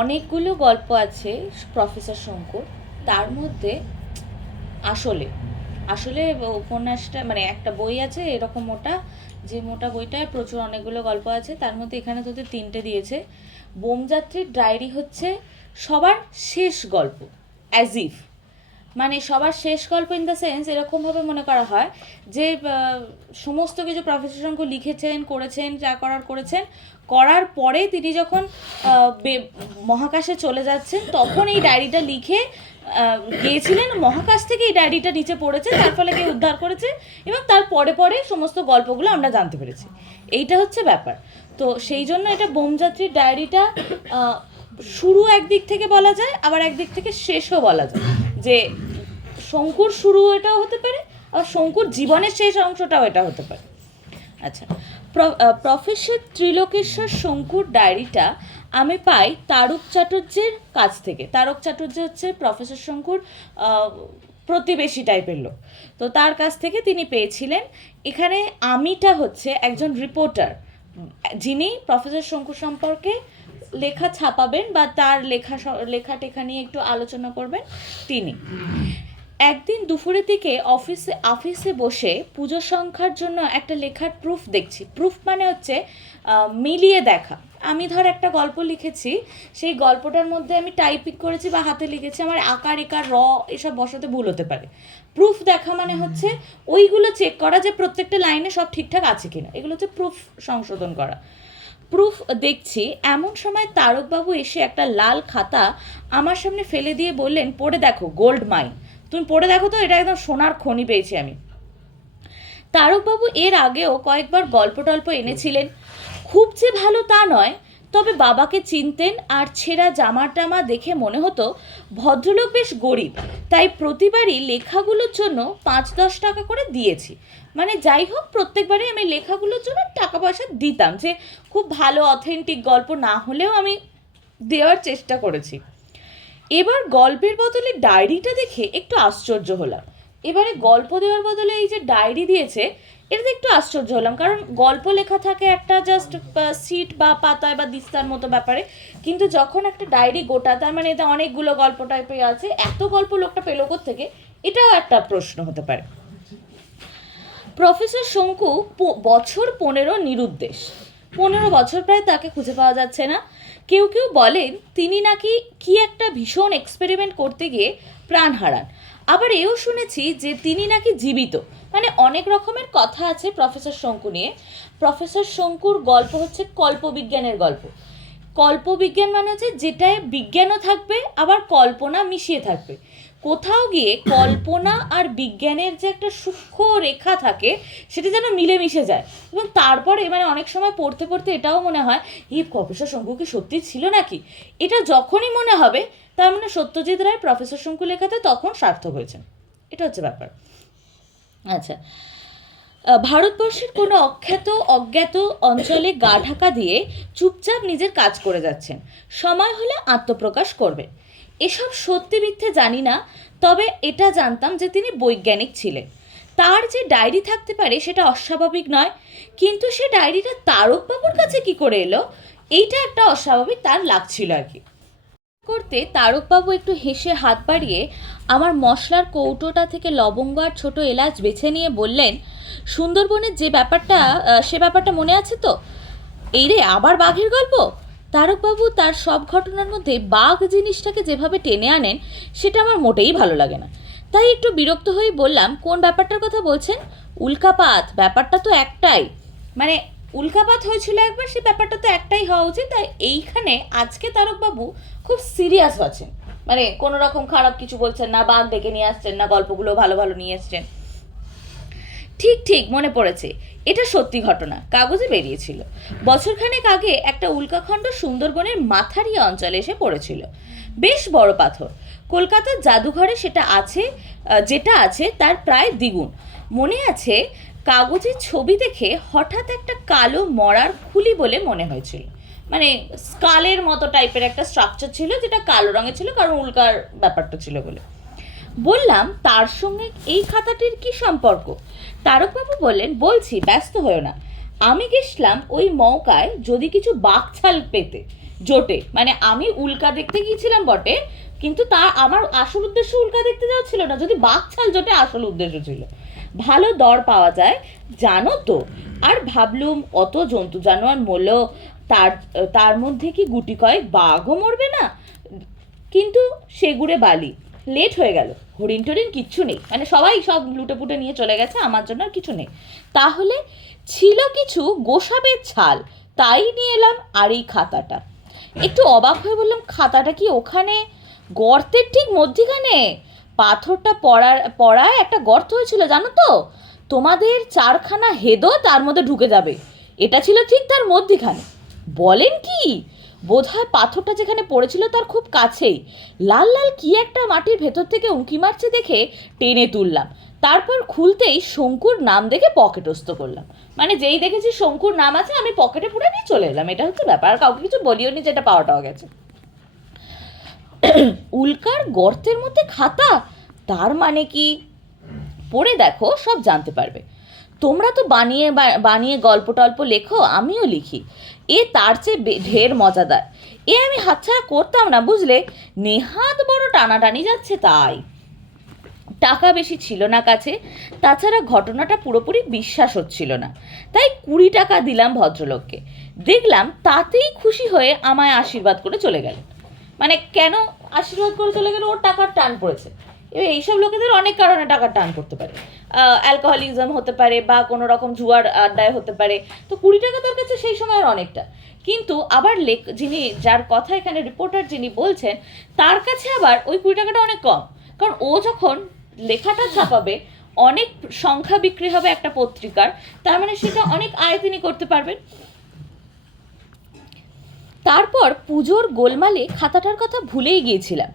অনেকগুলো গল্প আছে প্রফেসর শঙ্কুর। তার মধ্যে আসলে আসলে উপন্যাসটা মানে একটা বই আছে এরকম মোটা, যে মোটা বইটায় প্রচুর অনেকগুলো গল্প আছে। তার মধ্যে এখানে তোদের 3টে দিয়েছে। বোমযাত্রীর ডায়েরি হচ্ছে সবার শেষ গল্প, অ্যাজ ইফ মানে সবার শেষ গল্প ইন দ্য সেন্স এরকমভাবে মনে করা হয় যে সমস্ত কিছু প্রফেসর শঙ্কু লিখেছেন, করেছেন, যা করার করেছেন, করার পরে তিনি যখন মহাকাশে চলে যাচ্ছেন তখন এই ডায়েরিটা লিখে গিয়েছিলেন, মহাকাশ থেকে এই ডায়েরিটা নিচে পড়েছে, তার ফলে কেউ উদ্ধার করেছে এবং তার পরে পরে সমস্ত গল্পগুলো আমরা জানতে পেরেছি। এইটা হচ্ছে ব্যাপার। তো সেই জন্য এটা বোমযাত্রীর ডায়েরিটা শুরু একদিক থেকে বলা যায়, আবার একদিক থেকে শেষও বলা যায়, যে শঙ্কুর শুরু এটাও হতে পারে, আর শঙ্কুর জীবনের শেষ অংশটাও এটা হতে পারে। আচ্ছা, প্রফেসর ত্রিলোকেশ্বর শঙ্কুর ডায়েরিটা আমি পাই তারক চাটুর্যের কাছ থেকে। তারক চাটুর্য হচ্ছে প্রফেসর শঙ্কুর প্রতিবেশী টাইপের লোক, তো তার কাছ থেকে তিনি পেয়েছিলেন। এখানে আমিটা হচ্ছে একজন রিপোর্টার, যিনি প্রফেসর শঙ্কু সম্পর্কে লেখা ছাপাবেন বা তার লেখা টেখা নিয়ে একটু আলোচনা করবেন তিনি। একদিন দুপুরের দিকে অফিসে বসে পুজো সংখ্যার জন্য একটা লেখার প্রুফ দেখছি। প্রুফ মানে হচ্ছে মিলিয়ে দেখা। আমি ধর একটা গল্প লিখেছি, সেই গল্পটার মধ্যে আমি টাইপিং করেছি বা হাতে লিখেছি, আমার আকার একার এসব বসাতে ভুল হতে পারে। প্রুফ দেখা মানে হচ্ছে ওইগুলো চেক করা যে প্রত্যেকটা লাইনে সব ঠিকঠাক আছে কিনা, এগুলো হচ্ছে প্রুফ সংশোধন করা। প্রুফ দেখছি, এমন সময় তারকবাবু এসে একটা লাল খাতা আমার সামনে ফেলে দিয়ে বললেন, পড়ে দেখো, গোল্ড মাইন। তুমি পড়ে দেখো তো, এটা একদম সোনার খনি পেয়েছি আমি। তারকবাবু এর আগেও কয়েকবার গল্প টল্প এনেছিলেন, খুব যে ভালো তা নয়, তবে বাবাকে চিনতেন আর ছেঁড়া জামা টামা দেখে মনে হতো ভদ্রলোক বেশ গরিব, তাই প্রতিবারই লেখাগুলোর জন্য 5-10 টাকা করে দিয়েছি। মানে যাই হোক, প্রত্যেকবারই আমি লেখাগুলোর জন্য টাকা পয়সা দিতাম, যে খুব ভালো অথেন্টিক গল্প না হলেও আমি দেওয়ার চেষ্টা করেছি। এবার গল্পের বদলে ডায়েরিটা দেখে একটু আশ্চর্য হলাম। এবারে গল্প দেওয়ার বদলে এই যে ডায়েরি দিয়েছে, এটাতে একটু আশ্চর্য হলাম, কারণ গল্প লেখা থাকে একটা জাস্ট সিট বা পাতায় বা দিস্তার মতো ব্যাপারে, কিন্তু যখন একটা ডায়েরি গোটা, তার মানে এটা অনেকগুলো গল্প টাইপের আছে, এত গল্প লোকটা পেলো থেকে, এটাও একটা প্রশ্ন হতে পারে। প্রফেসর শঙ্কু বছর 15 নিরুদ্দেশ। 15 বছর প্রায় তাকে খুঁজে পাওয়া যাচ্ছে না। কেউ কেউ বলেন তিনি নাকি কি একটা ভীষণ এক্সপেরিমেন্ট করতে গিয়ে প্রাণ হারান। আবার এও শুনেছি যে তিনি নাকি জীবিত। মানে অনেক রকমের কথা আছে প্রফেসর শঙ্কু নিয়ে। প্রফেসর শঙ্কুর গল্প হচ্ছে কল্পবিজ্ঞানের গল্প। কল্পবিজ্ঞান মানে হচ্ছে যেটায় বিজ্ঞানও থাকবে আবার কল্পনা মিশিয়ে থাকবে। কোথাও গিয়ে কল্পনা আর বিজ্ঞানের যে একটা সূক্ষ্ম রেখা থাকে, সেটা যেন মিলেমিশে যায়। এবং তারপরে মানে অনেক সময় পড়তে পড়তে এটাও মনে হয়, এই প্রফেসর শঙ্কু কি সত্যি ছিল নাকি। এটা যখনই মনে হবে, তার মানে সত্যজিৎ রায় প্রফেসর শঙ্কু লেখাতে তখন সার্থক হয়েছেন। এটা হচ্ছে ব্যাপার। আচ্ছা, ভারতবর্ষের কোনো অজ্ঞাত অঞ্চলে গা ঢাকা দিয়ে চুপচাপ নিজের কাজ করে যাচ্ছেন, সময় হলে আত্মপ্রকাশ করবেন। এসব সত্যি মিথ্যে জানি না, তবে এটা জানতাম যে তিনি বৈজ্ঞানিক ছিলেন। তার যে ডায়েরি থাকতে পারে সেটা অস্বাভাবিক নয়, কিন্তু সে ডায়েরিটা তারকবাবুর কাছে কি করে এলো, এইটা একটা অস্বাভাবিক তার লাগছিল আর কি। করতে তারকবাবু একটু হেসে হাত বাড়িয়ে আমার মশলার কৌটোটা থেকে লবঙ্গ আর ছোট এলাচ বেছে নিয়ে বললেন, সুন্দরবনের যে ব্যাপারটা, সে ব্যাপারটা মনে আছে তো? এই রে, আবার বাঘের গল্প? তারকবাবু তার সব ঘটনার মধ্যে বাঘ জিনিসটাকে যেভাবে টেনে আনেন, সেটা আমার মোটেই ভালো লাগে না। তাই একটু বিরক্ত হয়ে বললাম, কোন ব্যাপারটার কথা বলছেন? উল্কাপাত। ব্যাপারটা তো একটাই। মানে উল্কাপাত হয়েছিল একবার, সে ব্যাপারটা তো একটাই হওয়া উচিত। তাই এইখানে আজকে তারকবাবু খুব সিরিয়াস আছেন, মানে কোনো রকম খারাপ কিছু বলছেন না, বাঘ ডেকে নিয়ে আসছেন না, গল্পগুলো ভালো ভালো নিয়ে এসছেন। ঠিক ঠিক মনে পড়েছে, এটা সত্যি ঘটনা, কাগজে বেরিয়েছিল। বছরখানেক আগে একটা উল্কাখণ্ড সুন্দরবনের মাথারিয়া অঞ্চলে এসে পড়েছিল। বেশ বড় পাথর। কলকাতার জাদুঘরে সেটা আছে, যেটা আছে তার প্রায় দ্বিগুণ। মনে আছে, কাগজের ছবি দেখে হঠাৎ একটা কালো মরার খুলি বলে মনে হয়েছিল। মানে স্কালের মতো টাইপের একটা স্ট্রাকচার ছিল, যেটা কালো রঙের ছিল, কারণ উল্কার ব্যাপারটা ছিল বলে। বললাম, তার সঙ্গে এই খাতাটির কি সম্পর্ক? তারকবাবু বললেন, বলছি, ব্যস্ত হয়েও না। আমি গেছিলাম ওই মৌকায় যদি কিছু বাকছাল পেতে, জোটে। মানে আমি উল্কা দেখতে গিয়েছিলাম বটে, কিন্তু তা আমার আসল উদ্দেশ্য উল্কা দেখতে যাওয়া ছিল না, যদি বাঘছাল জোটে আসল উদ্দেশ্য ছিল। ভালো দর পাওয়া যায় জানো তো। আর ভাবলুম অত জন্তু জানোয়ার মরল, তার তার মধ্যে কি গুটি কয়েক বাঘও মরবে না? কিন্তু সেগুড়ে বালি, লেট হয়ে গেল। হরিণ টরিণ কিচ্ছু নেই, মানে সবাই সব লুটে পুটে নিয়ে চলে গেছে, আমার জন্য আর কিছু নেই। তাহলে ছিল কিছু গোসাবের ছাল, তাই নিয়ে এলাম। আর এই খাতাটা, একটু অবাক হয়ে বললাম, খাতাটা কি ওখানে গর্তের ঠিক মধ্যিখানে? পাথরটা পড়ায় একটা গর্ত হয়েছিল জানো তো, তোমাদের 4খানা হেদো তার মধ্যে ঢুকে যাবে, এটা ছিল ঠিক তার মধ্যিখানে। বলেন কি? বোধহয় পাথরটা যেখানে পড়েছিল তার খুব কাছেই লাল লাল কি একটা মাটির ভেতর থেকে উঁকি মারছে দেখে টেনে তুললাম। তারপর খুলতেই শঙ্কুর নাম দেখে পকেটস্থ করলাম। মানে যেই দেখেছি শঙ্কুর নাম আছে আমি পকেটে পুরো নিয়ে চলে এলাম, এটা হচ্ছে ব্যাপার। আর কাউকে কিছু বলিও নি, যেটা পাওয়াটাও গেছে। উল্কার গর্তের মধ্যে খাতা, তার মানে কি? পড়ে দেখো, সব জানতে পারবে। তোমরা তো বানিয়ে বানিয়ে গল্প টল্প লেখো, আমিও লিখি, এ তার চেয়ে ঢের মজাদার। এ আমি হাতছাড়া করতাম না বুঝলে, নেহাত বড় টানাটানি যাচ্ছে তাই। টাকা বেশি ছিল না কাছে, তাছাড়া ঘটনাটা পুরোপুরি বিশ্বাস হচ্ছিল না, তাই 20 টাকা দিলাম ভদ্রলোককে। দেখলাম তাতেই খুশি হয়ে আমায় আশীর্বাদ করে চলে গেলেন। মানে কেন আশীর্বাদ করে চলে গেল? ওর টাকার টান পড়েছে। এবার এইসব লোকেদের অনেক কারণে টাকার টান পড়তে পারে, অ্যালকোহলিজম হতে পারে বা কোনো রকম জুয়ার আড্ডায় হতে পারে। তো 20 টাকা তার কাছে সেই সময়ের অনেকটা। কিন্তু আবার যিনি, যার কথা এখানে রিপোর্টার যিনি বলছেন, তার কাছে আবার ওই 20 টাকাটা অনেক কম। কারণ ও যখন লেখাটা ছাপাবে, অনেক সংখ্যা বিক্রি হবে একটা পত্রিকার, তার মানে সেটা অনেক আয় তিনি করতে পারবেন। তারপর পুজোর গোলমালে খাতাটার কথা ভুলেই গিয়েছিলাম।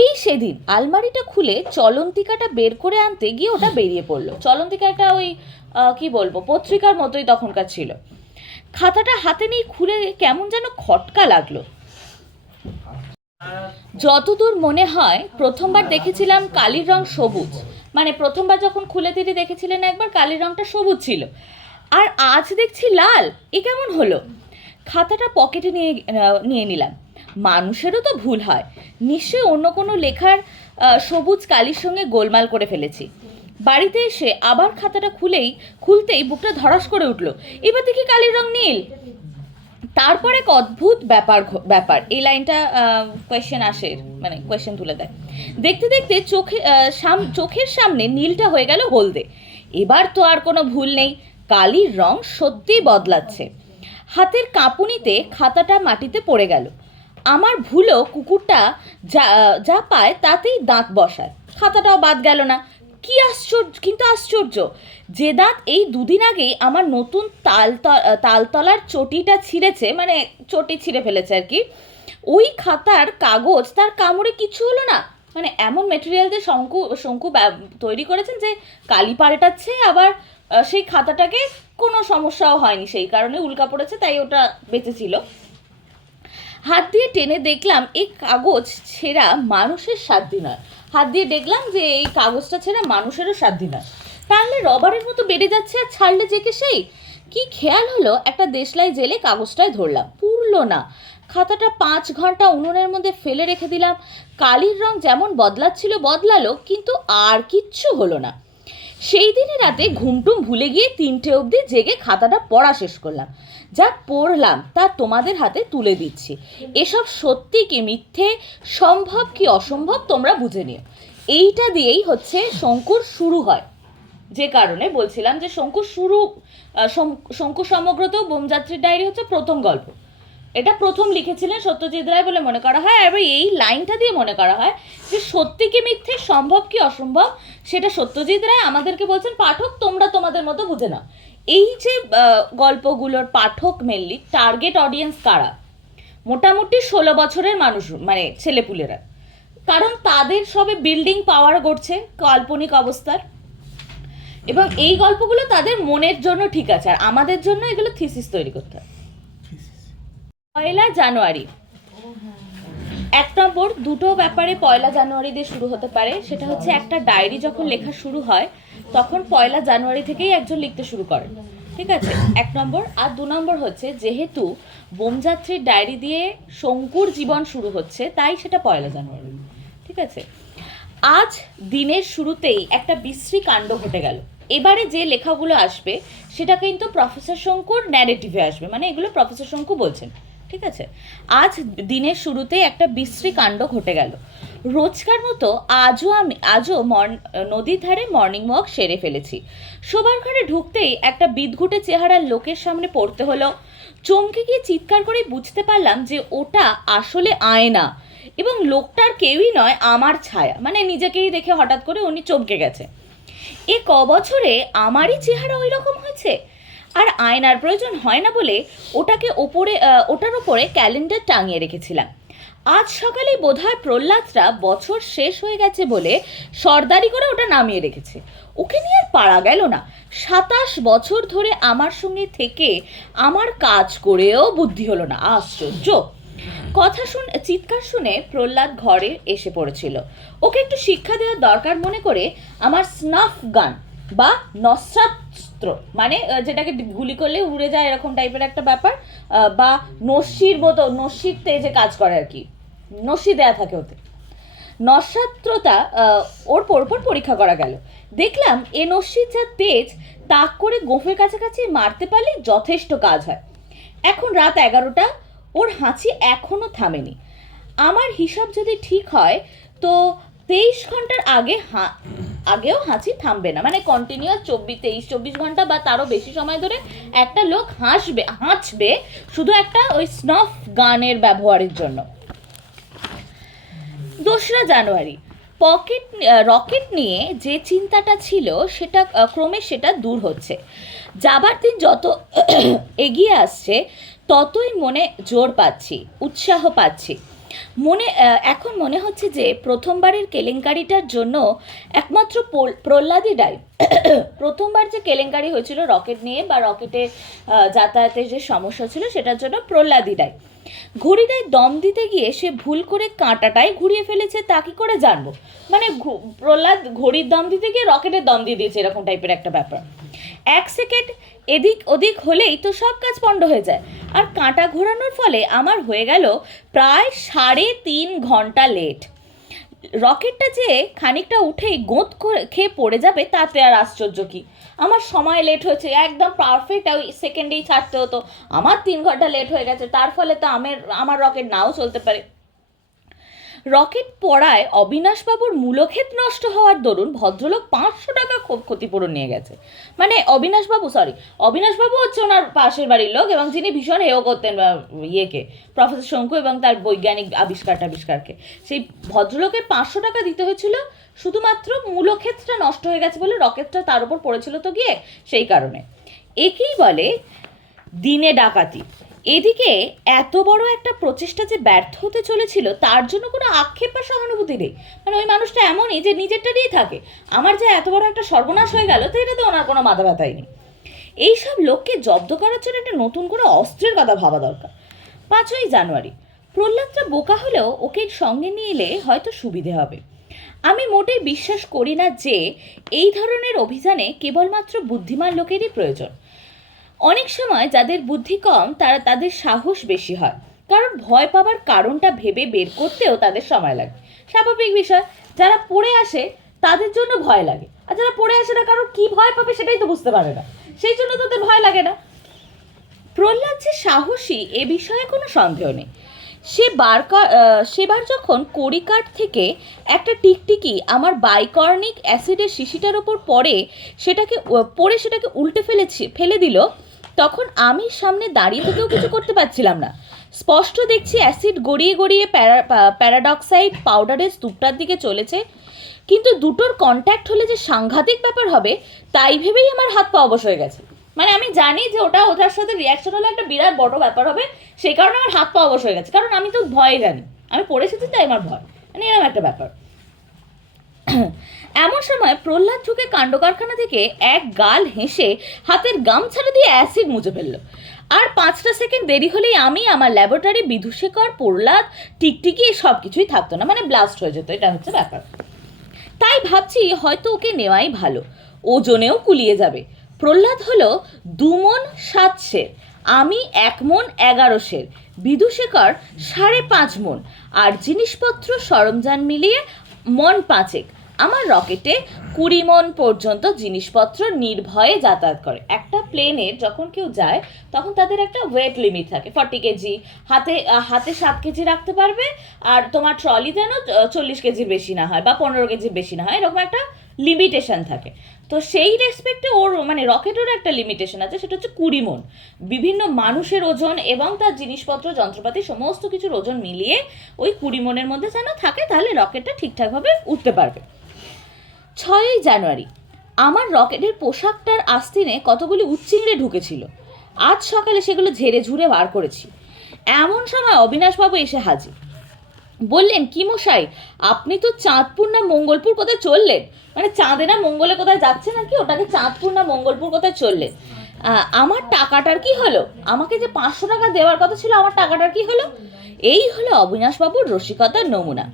এই সেদিন আলমারিটা খুলে চলন্তিকাটা বের করে আনতে গিয়ে ওটা বেরিয়ে পড়লো। চলন্তিকা একটা ওই কি বলবো, পত্রিকার মতোই তখনকার ছিল। খাতাটা হাতে নিয়ে খুলে কেমন যেন খটকা লাগলো। যতদূর মনে হয় প্রথমবার দেখেছিলাম কালির রং সবুজ, মানে প্রথমবার যখন খুলে তিনি দেখেছিলেন একবার, কালির রংটা সবুজ ছিল, আর আজ দেখছি লাল। এ কেমন হলো? খাতাটা পকেটে নিয়ে নিলাম। মানুষেরও তো ভুল হয়, নিশ্চয়ই অন্য কোনো লেখার সবুজ কালির সঙ্গে গোলমাল করে ফেলেছি। বাড়িতে এসে আবার খাতাটা খুলতেই বুকটা ধড়াস করে উঠলো। এবার দেখি কালির রং নীল। তারপর এক অদ্ভুত ব্যাপার, এই লাইনটা কোয়েশ্চেন আসে, মানে কোয়েশ্চেন তুলে দেয়। দেখতে দেখতে চোখের সামনে নীলটা হয়ে গেল হলদে। এবার তো আর কোনো ভুল নেই, কালির রং সত্যিই বদলাচ্ছে। হাতের কাঁপুনিতে খাতাটা মাটিতে পড়ে গেল। আমার ভুলও কুকুরটা যা পায় তাতেই দাঁত বসায়, খাতাটাও বাদ গেল না। কি আশ্চর্য, কিন্তু আশ্চর্য, যে দাঁত এই 2 দিন আগেই আমার নতুন তালতলার চটিটা ছিঁড়েছে, মানে চটি ছিঁড়ে ফেলেছে আর কি, ওই খাতার কাগজ তার কামড়ে কিছু হলো না। মানে এমন মেটেরিয়াল দিয়ে শঙ্কু তৈরি করেছেন যে কালি পাল্টাচ্ছে, আবার সেই খাতাটাকে কোনো সমস্যাও হয়নি, সেই কারণে উল্কা পড়েছে, তাই ওটা বেঁচেছিল। হাত দিয়ে টেনে দেখলাম এই কাগজ ছেঁড়া মানুষের সাধ্যি নয়। হাত দিয়ে দেখলাম যে এই কাগজটা ছেঁড়া মানুষেরও সাধ্যি নয়। টানলে রবারের মতো বেড়ে যাচ্ছে, আর ছাড়লে যে কে সেই। কি খেয়াল হলো, একটা দেশলাই জেলে কাগজটায় ধরলাম, পুরলো না। খাতাটা 5 ঘন্টা উনুনের মধ্যে ফেলে রেখে দিলাম। কালির রং যেমন বদলালো, কিন্তু আর কিচ্ছু হলো না। সেই দিনে রাতে ঘুমটুম ভুলে গিয়ে 3টে অবধি জেগে খাতাটা পড়া শেষ করলাম। যা পড়লাম তা তোমাদের হাতে তুলে দিচ্ছি। এসব সত্যি কি মিথ্যে, সম্ভব কি অসম্ভব, তোমরা বুঝে নিও। এইটা দিয়েই হচ্ছে শঙ্কুর শুরু হয়। যে কারণে বলছিলাম যে শঙ্কু সমগ্রতেও বোমযাত্রীর ডায়েরি হচ্ছে প্রথম গল্প। এটা প্রথম লিখেছিলেন সত্যজিৎ রায় বলে মনে করা হয়। এবার এই লাইনটা দিয়ে মনে করা হয় যে সত্যি কি মিথ্যে, সম্ভব কি অসম্ভব, সেটা সত্যজিৎ রায় আমাদেরকে বলছেন, পাঠক তোমরা তোমাদের মতো বুঝে নাও। এই যে গল্পগুলোর পাঠক মেনলি টার্গেট অডিয়েন্স কারা? মোটামুটি 16 বছরের মানুষ, মানে ছেলেপুলেরা, কারণ তাদের সবে বিল্ডিং পাওয়ার ঘটছে কাল্পনিক অবস্থার, এবং এই গল্পগুলো তাদের মনের জন্য ঠিক আছে, আর আমাদের জন্য এগুলো থিসিস তৈরি করতে হয়। 1 জানুয়ারি 1 নম্বর, দুটো ব্যাপারে 1 জানুয়ারি দিয়ে শুরু হতে পারে। সেটা হচ্ছে, একটা ডায়েরি যখন লেখা শুরু হয় তখন 1 জানুয়ারি থেকেই একজন লিখতে শুরু করেন। ঠিক আছে, 1 নম্বর। আর 2 নম্বর হচ্ছে, যেহেতু বোমযাত্রীর ডায়েরি দিয়ে শঙ্কুর জীবন শুরু হচ্ছে, তাই সেটা 1 জানুয়ারি। ঠিক আছে, আজ দিনের শুরুতেই একটা বিশ্রী কাণ্ড ঘটে গেল। এবারে যে লেখাগুলো আসবে সেটা কিন্তু প্রফেসর শঙ্কুর ন্যারেটিভে আসবে, মানে এগুলো প্রফেসর শঙ্কু বলছেন। ঠিক আছে, আজ দিনের শুরুতেই একটা বিশ্রী কাণ্ড ঘটে গেল। রোজকার মতো আজও নদীর ধারে মর্নিং ওয়াক সেরে ফেলেছি। শোবার ঘরে ঢুকতেই একটা বিদঘুটে চেহারার লোকের সামনে পড়তে হলো। চমকে গিয়ে চিৎকার করে বুঝতে পারলাম যে ওটা আসলে আয়না, এবং লোকটার কেউই নয়, আমার ছায়া। মানে নিজেকেই দেখে হঠাৎ করে উনি চমকে গেছে। এ ক বছরে আমারই চেহারা ওই রকম হয়েছে। আর আয়নার প্রয়োজন হয় না বলে ওটার ওপরে ক্যালেন্ডার টাঙিয়ে রেখেছিলাম। আজ সকালে বোধহয় প্রহ্লাদরা বছর শেষ হয়ে গেছে বলে সর্দারি করে ওটা নামিয়ে রেখেছে। ওকে নিয়ে আর পারা গেল না। 27 বছর ধরে আমার সঙ্গে থেকে আমার কাজ করেও বুদ্ধি হলো না। আশ্চর্য! চিৎকার শুনে প্রহ্লাদ ঘরে এসে পড়েছিল। ওকে একটু শিক্ষা দেওয়ার দরকার মনে করে আমার স্নাফ গান বা নস্যাস্ত্র, মানে যেটাকে গুলি করলে উড়ে যায় এরকম টাইপের একটা ব্যাপার, বা নস্যির মতো, নস্যির তেজে কাজ করে আর কি, নস্যি দেয়া থাকে ওতে, নস্যাত্রতা ওর পরপর পরীক্ষা করা গেল। দেখলাম এ নস্যির যা তেজ, তাক করে গোফের কাছাকাছি মারতে পারলে যথেষ্ট কাজ হয়। এখন রাত 11টা, ওর হাঁচি এখনো থামেনি। আমার হিসাব যদি ঠিক হয় তো 23 ঘন্টার আগেও হাঁচি থামবে না। মানে কন্টিনিউয়াস 23-24 ঘন্টা বা তারও বেশি সময় ধরে একটা লোক হাঁচবে শুধু একটা ওই স্নফ গানের ব্যবহারের জন্য। 2রা জানুয়ারি, রকেট নিয়ে যে চিন্তাটা ছিল সেটা ক্রমে দূর হচ্ছে। যাবার দিন যত এগিয়ে আসছে ততই মনে জোর পাচ্ছি, উৎসাহ পাচ্ছি। এখন মনে হচ্ছে যে প্রথমবারের কেলেঙ্কারিটার জন্য একমাত্র প্রহ্লাদই দায়ী। প্রথমবার যে কেলেঙ্কারি হয়েছিল রকেট নিয়ে বা রকেটের যাতায়াতের যে সমস্যা ছিল সেটার জন্য প্রহ্লাদই দায়ী। ঘড়িটায় দম দিতে গিয়ে সে ভুল করে কাঁটাটাই ঘুরিয়ে ফেলেছে, তা কি করে জানবো? মানে প্রহ্লাদ ঘড়ির দম দিতে গিয়ে রকেটের দম দিয়ে দিয়েছে, এরকম টাইপের একটা ব্যাপার। 1 সেকেন্ড এদিক ওদিক হলেই তো সব কাজ পণ্ড হয়ে যায়। আর কাঁটা ঘোরানোর ফলে আমার হয়ে গেল প্রায় 3.5 ঘন্টা লেট। রকেটটা যে খানিকটা উঠেই গোঁত খেয়ে পড়ে যাবে তাতে আর আশ্চর্য কি? আমার সময় লেট হয়েছে, একদম পারফেক্ট ওই সেকেন্ডেই ছাড়তে হতো, আমার 3 ঘন্টা লেট হয়ে গেছে, তার ফলে তো আমার রকেট নাও চলতে পারে। রকেট পড়ায় অবিনাশবাবুর মূলক্ষেত নষ্ট হওয়ার দরুন ভদ্রলোক 500 টাকা ক্ষতিপূরণ নিয়ে গেছে। মানে অবিনাশবাবু হচ্ছে ওনার পাশের বাড়ির লোক, এবং যিনি ভীষণ হেয় করতেন প্রফেসর শঙ্কু এবং তার বৈজ্ঞানিক আবিষ্কারকে। সেই ভদ্রলোকের 500 টাকা দিতে হয়েছিল শুধুমাত্র মূলক্ষেতটা নষ্ট হয়ে গেছে বলে। রকেটটা তার উপর পড়েছিল তো গিয়ে, সেই কারণে। একেই বলে দিনে ডাকাতি। এদিকে এত বড় একটা প্রচেষ্টা যে ব্যর্থ হতে চলেছিল তার জন্য কোনো আক্ষেপ বা সহানুভূতি নেই। মানে ওই মানুষটা এমনই যে নিজেরটা নিয়েই থাকে। আমার যে এত বড় একটা সর্বনাশ হয়ে গেল তো এটাতে ওনার কোনো মাথা ব্যথাই নেই। এইসব লোককে জব্দ করার জন্য একটা নতুন করে অস্ত্রের কথা ভাবা দরকার। 5ই জানুয়ারি, প্রহ্লাদটা বোকা হলেও ওকে সঙ্গে নিয়ে এলে হয়তো সুবিধে হবে। আমি মোটেই বিশ্বাস করি না যে এই ধরনের অভিযানে কেবলমাত্র বুদ্ধিমান লোকেরই প্রয়োজন। অনেক সময় যাদের বুদ্ধি কম তাদের সাহস বেশি হয়, কারণ ভয় পাবার কারণটা ভেবে বের করতেও তাদের সময় লাগে। স্বাভাবিক বিষয়, যারা পড়ে আসে তাদের জন্য ভয় লাগে, আর যারা পড়ে আসে না কারণ কি ভয় পাবে সেটাই তো বুঝতে পারে না, সেই জন্য তাদের ভয় লাগে না। প্রহ্লাদ যে সাহসী এ বিষয়ে কোনো সন্দেহ নেই। সেবার যখন কড়িকাঠ থেকে একটা টিকটিকি আমার বাইকর্নিক অ্যাসিডের শিশিটার ওপর সেটাকে উল্টে ফেলে দিল, তখন আমি সামনে দাঁড়িয়ে থেকেও কিছু করতে পারছিলাম না। স্পষ্ট দেখছি অ্যাসিড গড়িয়ে গড়িয়ে প্যারাডক্সাইড পাউডারের স্তূপটার দিকে চলেছে। কিন্তু দুটোর কন্ট্যাক্ট হলে যে সাংঘাতিক ব্যাপার হবে তাই ভেবেই আমার হাত পা অবশ হয়ে গেছে। মানে আমি জানি যে ওটার সাথে রিয়াকশন হলে একটা বিরাট বড় ব্যাপার হবে, সেই কারণে আমার হাত পা অবশ হয়ে গেছে, কারণ আমি তো ভয় জানি, আমি পড়ে এসেছি তাই আমার ভয়, মানে এরকম একটা ব্যাপার। এমন সময় প্রহ্লাদ ঢুকে কাণ্ড কারখানা থেকে এক গাল হেসে হাতের গামছাটা দিয়ে অ্যাসিড মুছে ফেললো। আর 5টা সেকেন্ড দেরি হলেই আমি আমার ল্যাবরেটরি বিদূষিকর প্রহ্লাদ টিকটিকি সব কিছুই থাকতো না, মানে ব্লাস্ট হয়ে যেত, এটা হচ্ছে ব্যাপার। তাই ভাবছি হয়তো ওকে নেওয়াই ভালো, ওজনেও কুলিয়ে যাবে। প্রহ্লাদ হলো 2 মণ 7 সের, আমি 1 মণ 11 সের, বিদূষেকর 5.5 মণ, আর জিনিসপত্র সরঞ্জাম মিলিয়ে মণ 5 আমার রকেটে 20 মণ পর্যন্ত জিনিসপত্র নির্ভয়ে যাতায়াত করে। একটা প্লেনের যখন কেউ যায় তখন তাদের একটা ওয়েট লিমিট থাকে 40 কেজি, হাতে 7 কেজি রাখতে পারবে, আর তোমার ট্রলি যেন 40 কেজির বেশি না হয় বা 15 কেজির বেশি না হয়, এরকম একটা লিমিটেশন থাকে। তো সেই রেসপেক্টে ওর মানে রকেটেরও একটা লিমিটেশন আছে, সেটা হচ্ছে 20 মণ। বিভিন্ন মানুষের ওজন এবং তার জিনিসপত্র যন্ত্রপাতি সমস্ত কিছুর ওজন মিলিয়ে ওই 20 মণের মধ্যে যেন থাকে, তাহলে রকেটটা ঠিকঠাকভাবে উঠতে পারবে। 6ই জানুয়ারি আমার রকেটের পোশাকটার আস্তিনে কতগুলি উচ্চিংড়ে ঢুকেছিল, আজ সকালে সেগুলো ঝেড়ে ঝুড়ে বার করেছি। এমন সময় অবিনাশবাবু এসে হাজির। বললেন, কি মশাই, আপনি তো চাঁদপুর না মঙ্গলপুর কোথায় চললেন? মানে চাঁদে না মঙ্গলে কোথায় যাচ্ছে নাকি, ওটাকে চাঁদপুর না মঙ্গলপুর কোথায় চললেন? আমার টাকাটার কি হলো? আমাকে যে 500 টাকা দেওয়ার কথা ছিল, আমার টাকাটার কি হলো? এই হলো অবিনাশবাবুর রসিকতার নমুনা।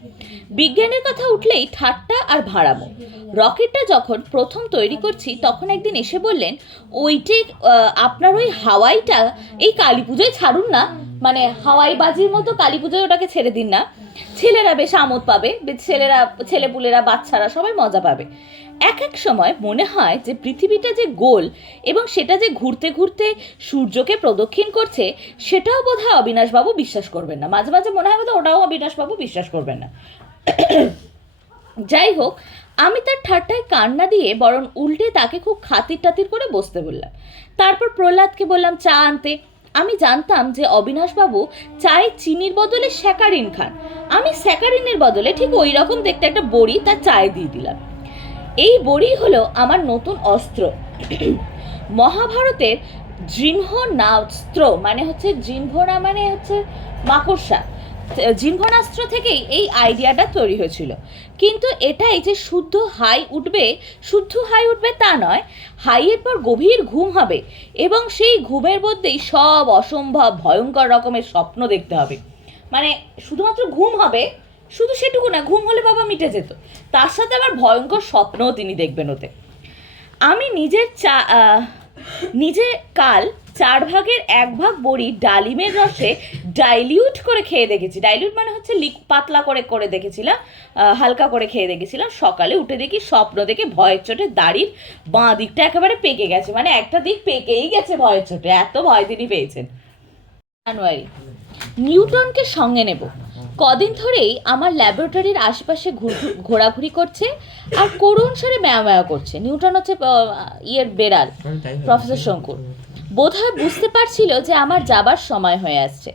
বিজ্ঞানের কথা উঠলেই ঠাট্টা আর ভাড়ামো। রকেটটা যখন প্রথম তৈরি করছি তখন একদিন এসে বললেন, ওইটে আপনার ওই হাওয়াইটা এই কালী পুজোয় ছাড়ুন না, মানে হাওয়াই বাজির মতো কালী পুজোয় ওটাকে ছেড়ে দিন না, ছেলেরা বেশ আমোদ পাবে, ছেলেপুলেরা বাচ্চারা সবাই মজা পাবে। এক সময় মনে হয় যে পৃথিবীটা যে গোল এবং সেটা যে ঘুরতে ঘুরতে সূর্যকে প্রদক্ষিণ করছে, সেটাও বোধহয় অবিনাশবাবু বিশ্বাস করবেন না। মাঝে মাঝে মনে হয় বোধহয় ওটাও অবিনাশবাবু বিশ্বাস করবেন না। যাই হোক, আমি তার ঠাট্টায় কান না দিয়ে বরং উল্টে তাকে খুব খাতির টাতির করে বসতে বললাম। তারপর প্রহ্লাদকে বললাম চা আনতে। আমি জানতাম যে অবিনাশবাবু চায়ে চিনির বদলে স্যাকারিন খান। আমি স্যাকারিনের বদলে ঠিক ওই রকম দেখতে একটা বড়ি তার চায়ে দিয়ে দিলাম। এই বড়ি হলো আমার নতুন অস্ত্র। মহাভারতের জিহ্বনাস্ত্র মানে হচ্ছে জিহ্বনা মানে হচ্ছে মাকড়সা, জিহ্বনাস্ত্র থেকেই এই আইডিয়াটা তৈরি হয়েছিল। কিন্তু এটাই যে শুদ্ধ হাই উঠবে তা নয়, হাইয়ের পর গভীর ঘুম হবে এবং সেই ঘুমের মধ্যেই সব অসম্ভব ভয়ঙ্কর রকমের স্বপ্ন দেখতে হবে। মানে শুধুমাত্র ঘুম হবে, শুধু সেটুকু না, ঘুম হলে বাবা মিটে যেত, তার সাথে আবার ভয়ঙ্কর স্বপ্নও তিনি দেখবেন ওতে। আমি নিজে কাল 1/4 বড়ি ডালিমের রসে ডাইলিউট করে খেয়ে দেখেছি। ডাইলিউট মানে হচ্ছে পাতলা করে দেখেছিলাম, হালকা করে খেয়ে দেখেছিলাম। সকালে উঠে দেখি স্বপ্ন দেখে ভয়ের চোটে দাড়ির বাঁ দিকটা একেবারে পেকে গেছে, মানে একটা দিক পেকেই গেছে ভয়ের চোটে, এত ভয় তিনি পেয়েছেন। জানুয়ারি নিউটনকে সঙ্গে নেব। কদিন ধরেই আমার ল্যাবরেটরির আশেপাশে ঘোরাঘুরি করছে আর করুণ স্বরে ম্যাও করছে। নিউটন হচ্ছে বেড়াল, প্রফেসর শঙ্কুর। বোধহয় বুঝতে পারছিল যে আমার যাবার সময় হয়ে আসছে।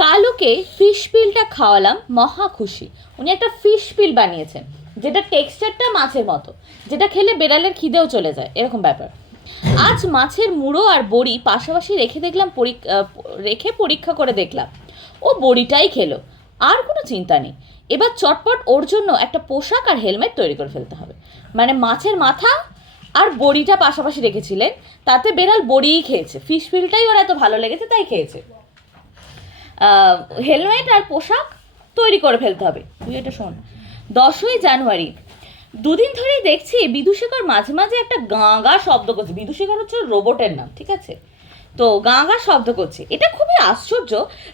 কাল ওকে ফিশ পিলটা খাওয়ালাম, মহা খুশি। উনি একটা ফিশ পিল বানিয়েছেন যেটা টেক্সচারটা মাছের মতো, যেটা খেলে বেড়ালের খিদেও চলে যায়, এরকম ব্যাপার। আজ মাছের মুড়ো আর বড়ি পাশাপাশি রেখে পরীক্ষা করে দেখলাম। ও বড়িটাই খেলো, আর কোনো চিন্তা নেই। এবার চটপট ওর জন্য একটা পোশাক আর হেলমেট তৈরি করে ফেলতে হবে। মানে মাছের মাথা আর বড়িটা পাশাপাশি রেখেছিলেন, তাতে বেড়াল বড়িই খেয়েছে, ফিশ ফিলটাই ওর এত ভালো লেগেছে তাই খেয়েছে। হেলমেট আর পোশাক তৈরি করে ফেলতে হবে। তুই এটা শোন। 10ই জানুয়ারি দুদিন ধরেই দেখছি বিদূষেকর মাঝে মাঝে একটা গাঁ শব্দ করছে। বিদূষেকর হচ্ছে রোবটের নাম, ঠিক আছে? তো গাঁ শব্দ করছে। এটা খুবই আশ্চর্য,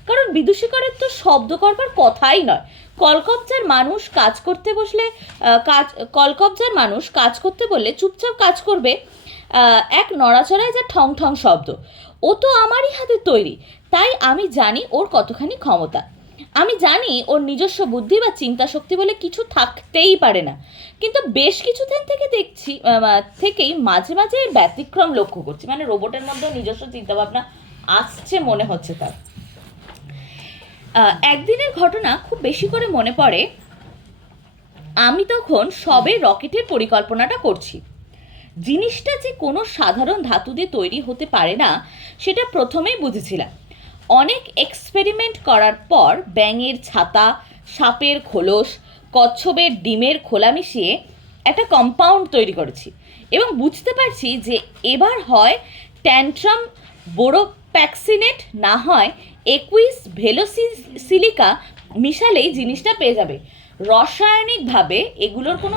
কারণ বিদূষিকরের তো শব্দ করবার কথাই নয়। কলকবজার মানুষ কাজ করতে বললে চুপচাপ কাজ করবে, এক নড়াচড়ায় যা ঠং ঠং শব্দ। ও তো আমারই হাতে তৈরি, তাই আমি জানি ওর কতখানি ক্ষমতা। আমি জানি ওর নিজস্ব বুদ্ধি বা চিন্তা শক্তি বলে কিছু থাকতেই পারে না, কিন্তু বেশ কিছুদিন থেকেই মাঝে মাঝে ব্যতিক্রম লক্ষ্য করছি। মানে রোবটের মধ্যে নিজস্ব চিন্তাভাবনা আসছে মনে হচ্ছে তার। একদিনের ঘটনা খুব বেশি করে মনে পড়ে। আমি তখন সবে রকেটের পরিকল্পনাটা করছি। জিনিসটা যে কোনো সাধারণ ধাতু দিয়ে তৈরি হতে পারে না সেটা প্রথমেই বুঝেছিলাম। অনেক এক্সপেরিমেন্ট করার পর ব্যাঙের ছাতা, সাপের খোলস, কচ্ছপের ডিমের খোলা মিশিয়ে একটা কম্পাউন্ড তৈরি করেছি এবং বুঝতে পারছি যে এবার হয় ট্যান্ট্রাম বোরোপ্যাক্সিনেট, না হয় একুইস ভেলোসিলিকা মিশালেই জিনিসটা পেয়ে যাবে। রাসায়নিকভাবে এগুলোর কোনো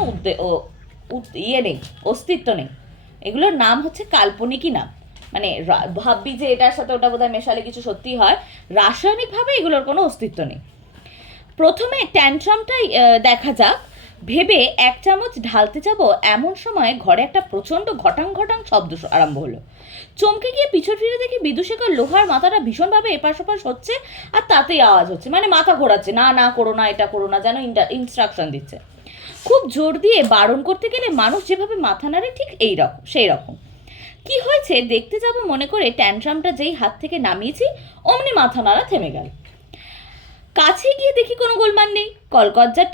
অস্তিত্ব নেই। এগুলোর নাম হচ্ছে কাল্পনিকই নাম, মানে ভাববি যে এটার সাথে ওটা বোধহয় মেশালে কিছু সত্যি হয়, রাসায়নিকভাবে এগুলোর কোনো অস্তিত্ব নেই। প্রথমে ট্যান্ট্রামটাই দেখা যাক। ভেবে 1 চামচ ঢালতে যাব এমন সময় ঘরে একটা প্রচণ্ড ঘটাং ঘটাং শব্দ আরম্ভ হলো। চমকে গিয়ে পিছন ফিরে দেখি বিদুশেখর লোহার মাথাটা ভীষণভাবে এপাশ ওপাশ হচ্ছে, আর তাতেই আওয়াজ হচ্ছে, মানে মাথা ঘোরাচ্ছে, না না করো না, এটা করো না, যেন ইনস্ট্রাকশন দিচ্ছে। খুব জোর দিয়ে বারণ করতে গেলে মানুষ যেভাবে মাথা নাড়ে ঠিক এই রকম সেই রকম। কি হয়েছে দেখতে যাব মনে করে ট্যান্ট্রামটা যেই হাত থেকে নামিয়েছি অমনি মাথা নাড়া থেমে গেল। কাছে গিয়ে দেখি কোনো গোলমাল নেই, কলকবজা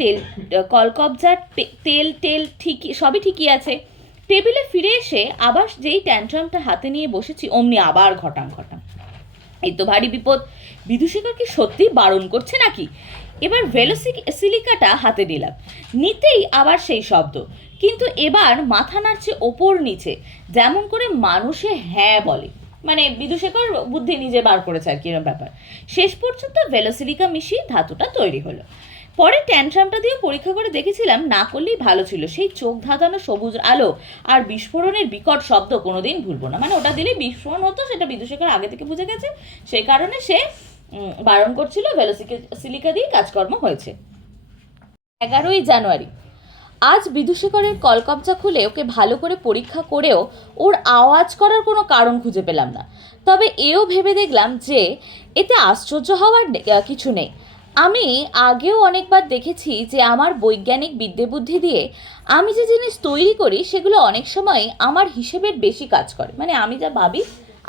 তেল টেল ঠিকই, সবই ঠিকই আছে। টেবিলে ফিরে এসে আবার যেই ট্যান্ট্রামটা হাতে নিয়ে বসেছি অমনি আবার ঘটাং ঘটাং। এই তো ভারী বিপদ, বিদুশেখর কি সত্যিই বারণ করছে নাকি? এবার ভেলোসিলিকাটা হাতে নিলাম, নিতেই আবার সেই শব্দ, কিন্তু এবার মাথা নাড়ছে ওপর নিচে, যেমন করে মানুষে হ্যাঁ বলে, মানে বিদুশেখর বুদ্ধি নিজে বার করেছে আর কি, এরকম ব্যাপার। শেষ পর্যন্ত ভেলোসিলিকা মিশিয়ে ধাতুটা তৈরি হলো। পরে ট্যান্ট্রামটা দিয়ে পরীক্ষা করে দেখেছিলাম না করলেই ভালো ছিল, সেই চোখ ধাঁধানো সবুজ আলো আর বিস্ফোরণের বিকট শব্দ কোনোদিন ভুলবো না। মানে ওটা দিলে বিস্ফোরণ হতো, সেটা বিদুশেখর আগে থেকে বুঝে গেছে, সেই কারণে সে বারণ করছিল, ভেলোসিলিকা দিয়ে কাজকর্ম হয়েছে। 11ই জানুয়ারি। আজ বিদুশেখরের কলকবজা খুলে ওকে ভালো করে পরীক্ষা করেও ওর আওয়াজ করার কোনো কারণ খুঁজে পেলাম না। তবে এও ভেবে দেখলাম যে এতে আশ্চর্য হওয়ার কিছু নেই। আমি আগেও অনেকবার দেখেছি যে আমার বৈজ্ঞানিক বিদ্যে বুদ্ধি দিয়ে আমি যে জিনিস তৈরি করি সেগুলো অনেক সময় আমার হিসেবের বেশি কাজ করে, মানে আমি যা ভাবি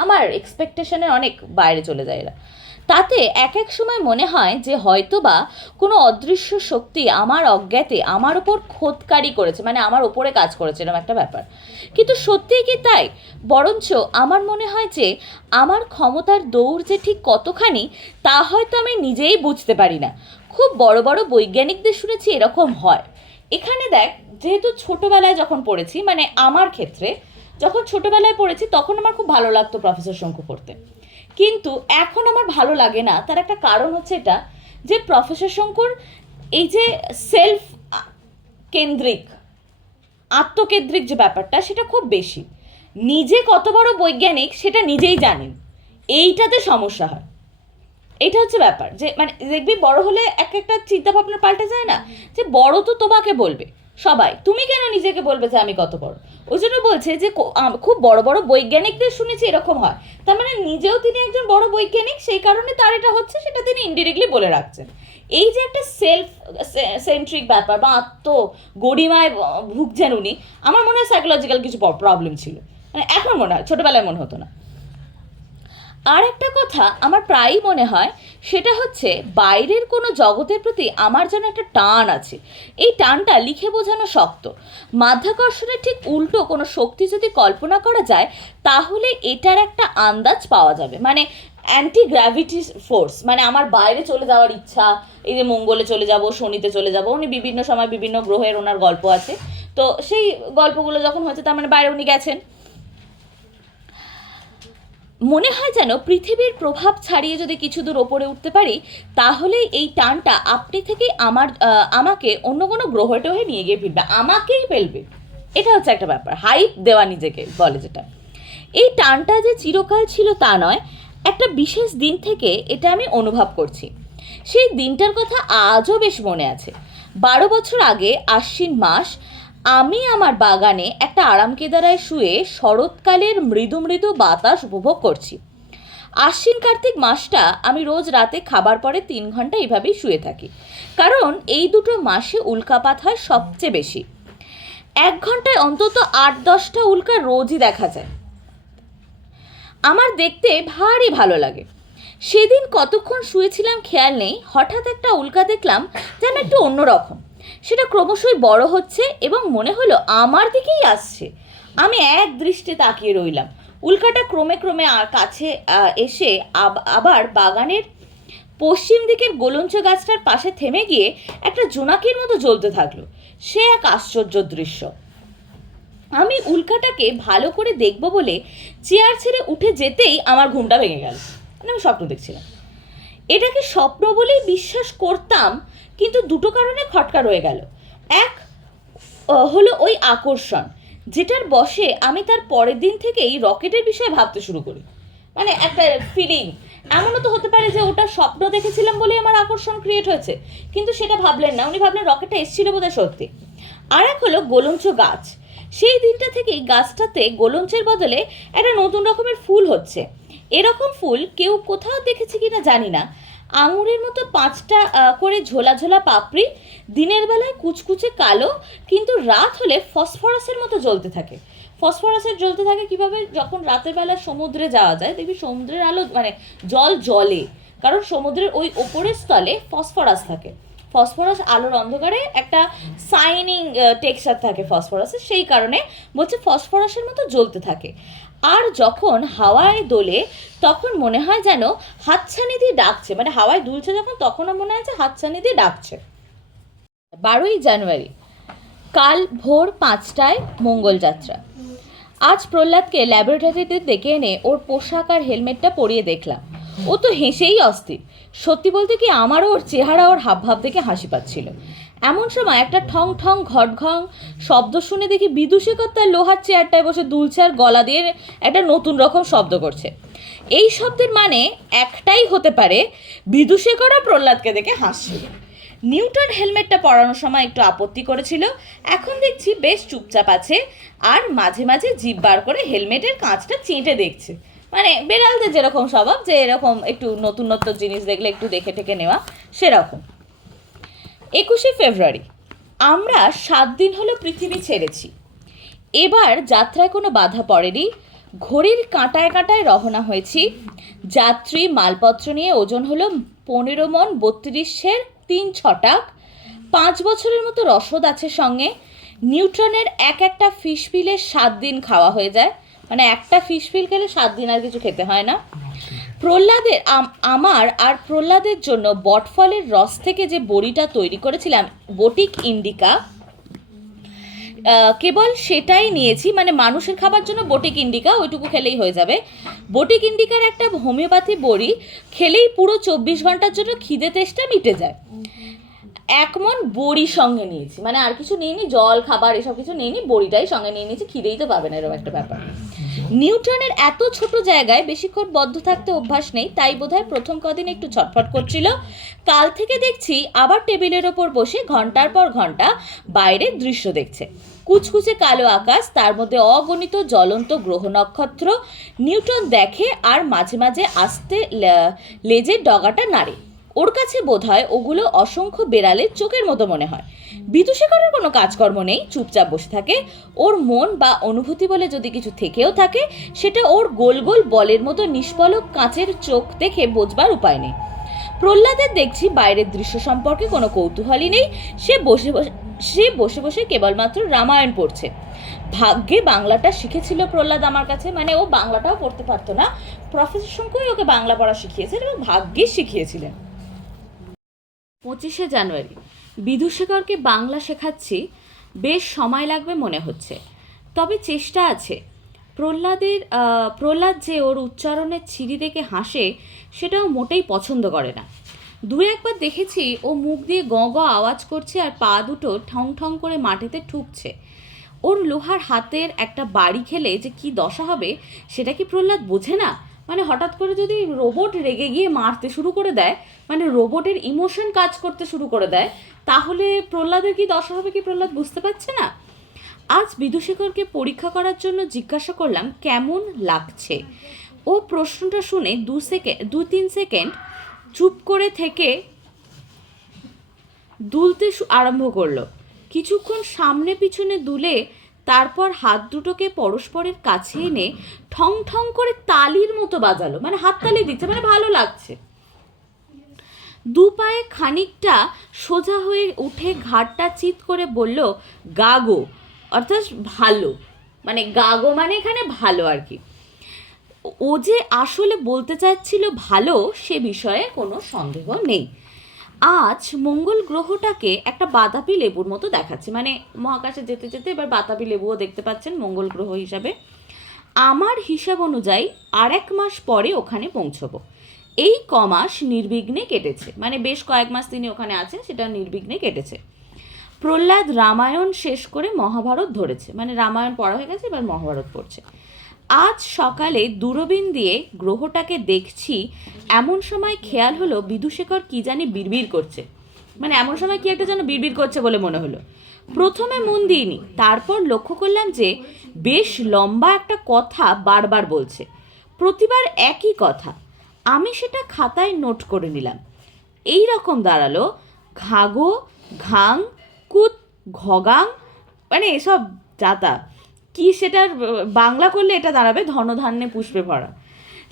আমার এক্সপেকটেশনের অনেক বাইরে চলে যায় এরা। তাতে এক এক সময় মনে হয় যে হয়তো বা কোনো অদৃশ্য শক্তি আমার অজ্ঞাতে আমার ওপর খোদকারি করেছে, মানে আমার ওপরে কাজ করেছে, এরকম একটা ব্যাপার। কিন্তু সত্যিই কি তাই? বরঞ্চ আমার মনে হয় যে আমার ক্ষমতার দৌড় যে ঠিক কতখানি তা হয়তো আমি নিজেই বুঝতে পারি না। খুব বড় বড় বৈজ্ঞানিকদের শুনেছি এরকম হয়। এখানে দেখ, যেহেতু ছোটোবেলায় যখন পড়েছি, মানে আমার ক্ষেত্রে যখন ছোটোবেলায় পড়েছি তখন আমার খুব ভালো লাগতো প্রফেসর শঙ্কু পড়তে, কিন্তু এখন আমার ভালো লাগে না। তার একটা কারণ হচ্ছে এটা যে প্রফেসর শঙ্কুর এই যে সেলফ কেন্দ্রিক, আত্মকেন্দ্রিক যে ব্যাপারটা সেটা খুব বেশি, নিজে কত বড় বৈজ্ঞানিক সেটা নিজেই জানেন, এইটাতে সমস্যা হয়। এটা হচ্ছে ব্যাপার, যে মানে দেখবি বড় হলে এক একটা চিন্তা ভাবনা পাল্টে যায় না, যে বড় তো তোমাকে বলবে সবাই, তুমি কেন নিজেকে বলবে যে আমি কত বড়? ওই জন্য বলছে যে খুব বড় বড় বৈজ্ঞানিকদের শুনেছি এরকম হয়, তার মানে নিজেও তিনি একজন বড় বৈজ্ঞানিক, সেই কারণে তার এটা হচ্ছে, সেটা তিনি ইনডিরেক্টলি বলে রাখছেন। এই যে একটা সেলফ সেন্ট্রিক ব্যাপার বা আত্ম গরিমায় ভুগছেন উনি, আমার মনে হয় সাইকোলজিক্যাল কিছু প্রবলেম ছিল, মানে এখন মনে হয়, ছোটোবেলায় মনে হতো না। আর একটা কথা আমার প্রায়ই মনে হয়, সেটা হচ্ছে বাইরের কোনো জগতের প্রতি আমার যেন একটা টান আছে। এই টানটা লিখে বোঝানো শক্ত। মাধ্যাকর্ষণের ঠিক উল্টো কোনো শক্তি যদি কল্পনা করা যায় তাহলে এটার একটা আন্দাজ পাওয়া যাবে, মানে অ্যান্টি গ্র্যাভিটি ফোর্স, মানে আমার বাইরে চলে যাওয়ার ইচ্ছা, এই যে মঙ্গলে চলে যাব, শনিতে চলে যাব, উনি বিভিন্ন সময় বিভিন্ন গ্রহের ওনার গল্প আছে, তো সেই গল্পগুলো যখন হয়েছে তার মানে বাইরে উনি গেছেন। মনে হয় যেন পৃথিবীর প্রভাব ছাড়িয়ে যদি কিছু দূর ওপরে উঠতে পারি তাহলে এই টানটা আপনি থেকেই আমাকে অন্য কোনো গ্রহে টহে নিয়ে গিয়ে ফেলবে, আমাকেই ফেলবে। এটা হচ্ছে একটা ব্যাপার, হাইপ দেওয়া নিজেকে বলে যেটা। এই টানটা যে চিরকাল ছিল তা নয়, একটা বিশেষ দিন থেকে এটা আমি অনুভব করছি। সেই দিনটার কথা আজও বেশ মনে আছে। 12 বছর আগে আশ্বিন মাস, আমি আমার বাগানে একটা আরামকেদারায় শুয়ে শরৎকালের মৃদু মৃদু বাতাস উপভোগ করছি। আশ্বিন কার্তিক মাসটা আমি রোজ রাতে খাবার পরে 3 ঘন্টা এইভাবেই শুয়ে থাকি, কারণ এই দুটো মাসে উল্কাপাত হয় সবচেয়ে বেশি। 1 ঘন্টায় অন্তত 8-10টা উল্কা রোজই দেখা যায়। আমার দেখতে ভারী ভালো লাগে। সেদিন কতক্ষণ শুয়েছিলাম খেয়াল নেই, হঠাৎ একটা উল্কা দেখলাম যেন একটু অন্যরকম। সেটা ক্রমশই বড় হচ্ছে এবং মনে হলো আমার দিকেই আসছে। আমি এক দৃষ্টে তাকিয়ে রইলাম। উল্কাটা ক্রমে ক্রমে কাছে এসে আবার বাগানের পশ্চিম দিকের গোলঞ্চ গাছটার পাশে থেমে গিয়ে একটা জোনাকির মতো জ্বলতে থাকলো। সে এক আশ্চর্য দৃশ্য। আমি উল্কাটাকে ভালো করে দেখবো বলে চেয়ার ছেড়ে উঠে যেতেই আমার ঘুমটা ভেঙে গেল, মানে আমি স্বপ্ন দেখছিলাম। এটাকে স্বপ্ন বলেই বিশ্বাস করতাম, কিন্তু দুটো কারণে খটকা রয়ে গেল। এক হলো ওই আকর্ষণ, যেটার বশে আমি তার পরের দিন থেকেই রকেটের বিষয়ে ভাবতে শুরু করি। মানে একটা ফিলিং, এমনও তো হতে পারে যে ওটা স্বপ্ন দেখেছিলাম বলেই আমার আকর্ষণ ক্রিয়েট হয়েছে, কিন্তু সেটা ভাবলেন না, উনি ভাবলেন রকেটটা এসেছিল বোধহয় সত্যি। আর এক হলো গোলঞ্চ গাছ। সেই দিনটা থেকেই গাছটাতে গোলঞ্চের বদলে একটা নতুন রকমের ফুল হচ্ছে। এরকম ফুল কেউ কোথাও দেখেছে কিনা জানি না। আঙুরের মতো 5টা করে ঝোলা ঝোলা পাপড়ি, দিনের বেলায় কুচকুচে কালো, কিন্তু রাত হলে ফসফরাসের মতো জ্বলতে থাকে। ফসফরাসের জ্বলতে থাকে কিভাবে? যখন রাতের বেলা সমুদ্রে যাওয়া যায় দেখবি সমুদ্রের আলো মানে জল জ্বলে, কারণ সমুদ্রের ওই ওপরের স্থলে ফসফরাস থাকে। ফসফরাস আলোর অন্ধকারে একটা সাইনিং টেক্সচার থাকে ফসফরাসের, সেই কারণে বলছে ফসফরাসের মতো জ্বলতে থাকে। আর যখন হাওয়ায় দোলে তখন মনে হয় যেন হাতছানি দিয়ে ডাকছে, মানে হাওয়ায় দুলছে যখন, তখনও মনে হয় যে হাতছানি দিয়ে ডাকছে। 12ই জানুয়ারি, কাল ভোর 5টায় মঙ্গল যাত্রা। আজ প্রহ্লাদকে ল্যাবরেটরিতে ডেকে এনে ওর পোশাক আর হেলমেটটা পরিয়ে দেখলাম। ও তো হেসেই অস্থির। সত্যি বলতে কি আমারও ওর চেহারা, ওর হাবভাব দেখে হাসি পাচ্ছিল। এমন সময় একটা ঠং ঠং ঘট ঘং শব্দ শুনে দেখি বিদূষিকর তার লোহার চেয়ারটায় বসে দুলছে আর গলা দিয়ে একটা নতুন রকম শব্দ করছে। এই শব্দের মানে একটাই হতে পারে, বিদূষিকরও প্রহ্লাদকে দেখে হাসছিল। নিউটন হেলমেটটা পরানোর সময় একটু আপত্তি করেছিল, এখন দেখছি বেশ চুপচাপ আছে আর মাঝে মাঝে জিভ বার করে হেলমেটের কাঁচটা চেটে দেখছে। মানে বেড়ালদের যেরকম স্বভাব, যে এরকম একটু নতুন নতুন জিনিস দেখলে একটু দেখে টেকে নেওয়া, সেরকম। 21শে ফেব্রুয়ারি, আমরা 7 দিন হলো পৃথিবী ছেড়েছি। এবার যাত্রায় কোনো বাধা পড়েনি। ঘড়ির কাঁটায় কাঁটায় রওনা হয়েছি। যাত্রী মালপত্র নিয়ে ওজন হলো 15 মণ 32-এর 3 ছটাক। 5 বছরের মতো রসদ আছে সঙ্গে। নিউটনের একটা ফিশ ফিলের 7 দিন খাওয়া হয়ে যায়, মানে একটা ফিশ ফিল খেলে 7 দিন আর কিছু খেতে হয় না। প্রহ্লাদের আমার আর প্রহ্লাদের জন্য বটফলের রস থেকে যে বড়িটা তৈরি করেছিলাম, বটিক ইন্ডিকা, কেবল সেটাই নিয়েছি। মানে মানুষের খাবার জন্য বটিক ইন্ডিকা, ওইটুকু খেলেই হয়ে যাবে। বটিক ইন্ডিকার একটা হোমিওপ্যাথি বড়ি খেলেই পুরো 24 ঘন্টার জন্য খিদে তেষ্টা মিটে যায়। 1 মণ বড়ি সঙ্গে নিয়েছি, মানে আর কিছু নিইনি, জল খাবার এসব কিছু নিইনি, বড়িটাই সঙ্গে নিয়ে নিয়েছি, খিদেই তো পাবে না, এরকম একটা ব্যাপার। নিউটনের এত ছোট জায়গায় বেশিক্ষণ বদ্ধ থাকতে অভ্যাস নেই, তাই বোধহয় প্রথম কদিন একটু ছটফট করছিল। কাল থেকে দেখছি আবার টেবিলের ওপর বসে ঘন্টার পর ঘন্টা বাইরের দৃশ্য দেখছে। কুচকুচে কালো আকাশ, তার মধ্যে অগণিত জ্বলন্ত গ্রহ নক্ষত্র নিউটন দেখে, আর মাঝে মাঝে আস্তে লেজের ডগাটা নাড়ে। ওর কাছে বোধহয় ওগুলো অসংখ্য বেড়ালের চোখের মতো মনে হয়। বিদূষিকরের কোনো কাজকর্ম নেই, চুপচাপ বসে থাকে। ওর মন বা অনুভূতি বলে যদি কিছু থেকেও থাকে, সেটা ওর গোল গোল বলের মতো নিষ্পলক কাঁচের চোখ দেখে বোঝবার উপায় নেই। প্রহ্লাদের দেখছি বাইরের দৃশ্য সম্পর্কে কোনো কৌতূহলই নেই। সে বসে বসে কেবলমাত্র রামায়ণ পড়ছে। ভাগ্যে বাংলাটা শিখেছিল প্রহ্লাদ আমার কাছে, মানে ও বাংলাটাও পড়তে পারতো না, প্রফেসর শঙ্কুই ওকে বাংলা পড়া শিখিয়েছেন এবং ভাগ্যে শিখিয়েছিলেন। 25শে জানুয়ারি, বিদূষিকরকে বাংলা শেখাচ্ছি, বেশ সময় লাগবে মনে হচ্ছে, তবে চেষ্টা আছে। প্রহ্লাদ যে ওর উচ্চারণের ছিরি দেখে হাসে, সেটাও মোটেই পছন্দ করে না। 2-1বার দেখেছি ও মুখ দিয়ে গ গ আওয়াজ করছে আর পা দুটো ঠং ঠং করে মাটিতে ঠুকছে। ওর লোহার হাতের একটা বাড়ি খেলে যে কি দশা হবে সেটা কি প্রহ্লাদ বোঝে না? মানে হঠাৎ করে যদি রোবট রেগে গিয়ে মারতে শুরু করে দেয়, মানে রোবটের ইমোশন কাজ করতে শুরু করে দেয়, তাহলে প্রহ্লাদের কি দশা হবে কি প্রহ্লাদ বুঝতে পারছে না। আজ বিদূষিকরকে পরীক্ষা করার জন্য জিজ্ঞাসা করলাম কেমন লাগছে। ও প্রশ্নটা শুনে 2-3 সেকেন্ড চুপ করে থেকে দুলতে আরম্ভ করলো। কিছুক্ষণ সামনে পিছনে দুলে তারপর হাত দুটোকে পরস্পরের কাছে এনে ঠং ঠং করে তালির মতো বাজালো, মানে হাততালি দিচ্ছে, মানে ভালো লাগছে। 2 পায়ে খানিকটা সোজা হয়ে উঠে ঘাড়টা চিৎ করে বলল, গাগো, অর্থাৎ ভালো, মানে গাগো মানে এখানে ভালো আর কি। ও যে আসলে বলতে চাচ্ছিল ভালো, সে বিষয়ে কোনো সন্দেহ নেই। আজ মঙ্গল গ্রহটাকে একটা বাতাবি লেবুর মতো দেখাচ্ছে, মানে মহাকাশে যেতে যেতে এবার বাতাবি লেবুও দেখতে পাচ্ছেন মঙ্গল গ্রহ হিসাবে। আমার হিসাব অনুযায়ী 1 মাস পরে ওখানে পৌঁছবো। এই কমাস নির্বিঘ্নে কেটেছে, মানে বেশ কয়েক মাস তিনি ওখানে আছেন, সেটা নির্বিঘ্নে কেটেছে। প্রহ্লাদ রামায়ণ শেষ করে মহাভারত ধরেছে, মানে রামায়ণ পড়া হয়ে গেছে, এবার মহাভারত পড়ছে। আজ সকালে দূরবীন দিয়ে গ্রহটাকে দেখছি, এমন সময় খেয়াল হলো বিদুশেখর কি জানি বিড়বিড় করছে, মানে এমন সময় কি একটা যেন বিড়বিড় করছে বলে মনে হলো। প্রথমে মন দিইনি, তারপর লক্ষ্য করলাম যে বেশ লম্বা একটা কথা বারবার বলছে, প্রতিবার একই কথা। আমি সেটা খাতায় নোট করে নিলাম। এই রকম দাঁড়ালো, ঘাগো, ঘাং, কুত, ঘগাং, মানে এসব যাতা কি, সেটার বাংলা করলে এটা দাঁড়াবে ধনধান্যে পুষ্পে ভরা।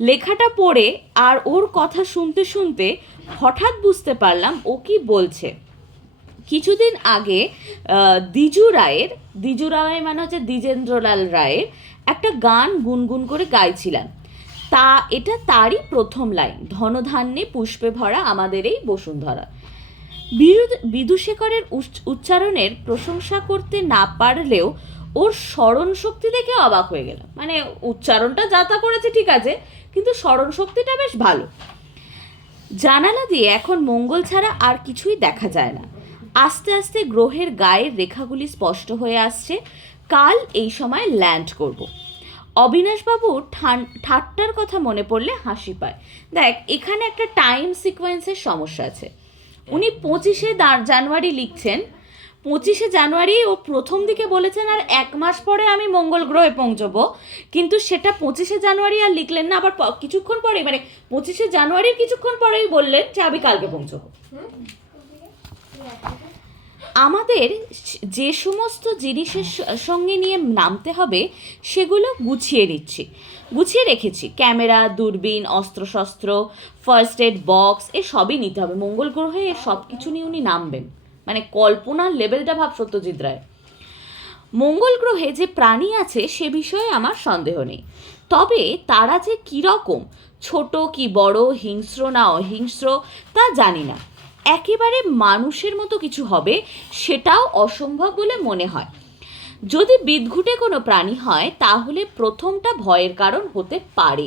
লেখাটা পড়ে আর ওর কথা শুনতে শুনতে হঠাৎ বুঝতে পারলাম ও কি বলছে। কিছুদিন আগে দ্বিজু রায় মানে হচ্ছে দ্বিজেন্দ্রলাল রায়ের একটা গান গুনগুন করে গাইছিলাম। এটা তারই প্রথম লাইন, ধনধান্যে পুষ্পে ভরা আমাদের এই বসুন্ধরা। বিদুশেখরের উচ্চারণের প্রশংসা করতে না পারলেও ওর স্মরণ শক্তি দেখে অবাক হয়ে গেলাম। মানে উচ্চারণটা যা তা করেছে ঠিক আছে, কিন্তু স্মরণ শক্তিটা বেশ ভালো। জানালা দিয়ে এখন মঙ্গল ছাড়া আর কিছুই দেখা যায় না। আস্তে আস্তে গ্রহের গায়ের রেখাগুলি স্পষ্ট হয়ে আসছে। কাল এই সময় ল্যান্ড করব। অবিনাশবাবুর ঠাট্টার কথা মনে পড়লে হাসি পায়। দেখ, এখানে একটা টাইম সিকোয়েন্সের সমস্যা আছে। উনি 25শে জানুয়ারি লিখছেন, 25শে জানুয়ারি ও প্রথম দিকে বলেছেন আর 1 মাস পরে আমি মঙ্গল গ্রহে পৌঁছবো, কিন্তু সেটা 25শে জানুয়ারি আর লিখলেন না, আবার কিছুক্ষণ পরে, মানে 25শে জানুয়ারির কিছুক্ষণ পরেই বললেন যে আমি কালকে পৌঁছবো। আমাদের যে সমস্ত জিনিসের সঙ্গে নিয়ে নামতে হবে সেগুলো গুছিয়ে রেখেছি। ক্যামেরা, দূরবীন, অস্ত্রশস্ত্র, ফার্স্ট এড বক্স, সবই নিতে হবে। মঙ্গল গ্রহে সব কিছু নিয়ে উনি নামবেন, মানে কল্পনার লেভেলটা ভাব সত্যজিৎ রায়। মঙ্গল গ্রহে যে প্রাণী আছে সে বিষয়ে আমার সন্দেহ নেই, তবে তারা যে কীরকম, ছোট কি বড়, হিংস্র না অহিংস্র তা জানি না। একেবারে মানুষের মতো কিছু হবে সেটাও অসম্ভব বলে মনে হয়। যদি বিদঘুটে কোনো প্রাণী হয় তাহলে প্রথমটা ভয়ের কারণ হতে পারে,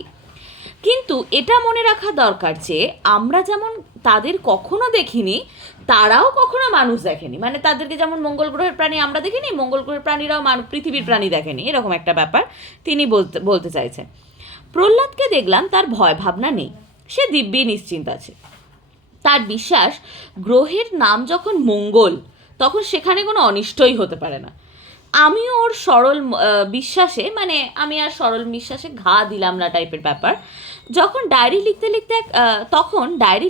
কিন্তু এটা মনে রাখা দরকার যে আমরা যেমন তাদের কখনো দেখিনি, তারাও কখনো মানুষ দেখেনি। মানে তাদেরকে যেমন মঙ্গল গ্রহের প্রাণী আমরা দেখিনি, মঙ্গল গ্রহের প্রাণীরাও পৃথিবীর প্রাণী দেখেনি, এরকম একটা ব্যাপার তিনি বলতে চাইছেন। প্রহ্লাদকে দেখলাম তার ভয় ভাবনা নেই, সে দিব্যি নিশ্চিন্ত আছে। তার বিশ্বাস গ্রহের নাম যখন মঙ্গল তখন সেখানে কোনো অনিষ্টই হতে পারে না। আমিও ওর সরল বিশ্বাসে, মানে আমি আর সরল বিশ্বাসে ঘা দিলাম না টাইপের ব্যাপার। তখন ডায়েরি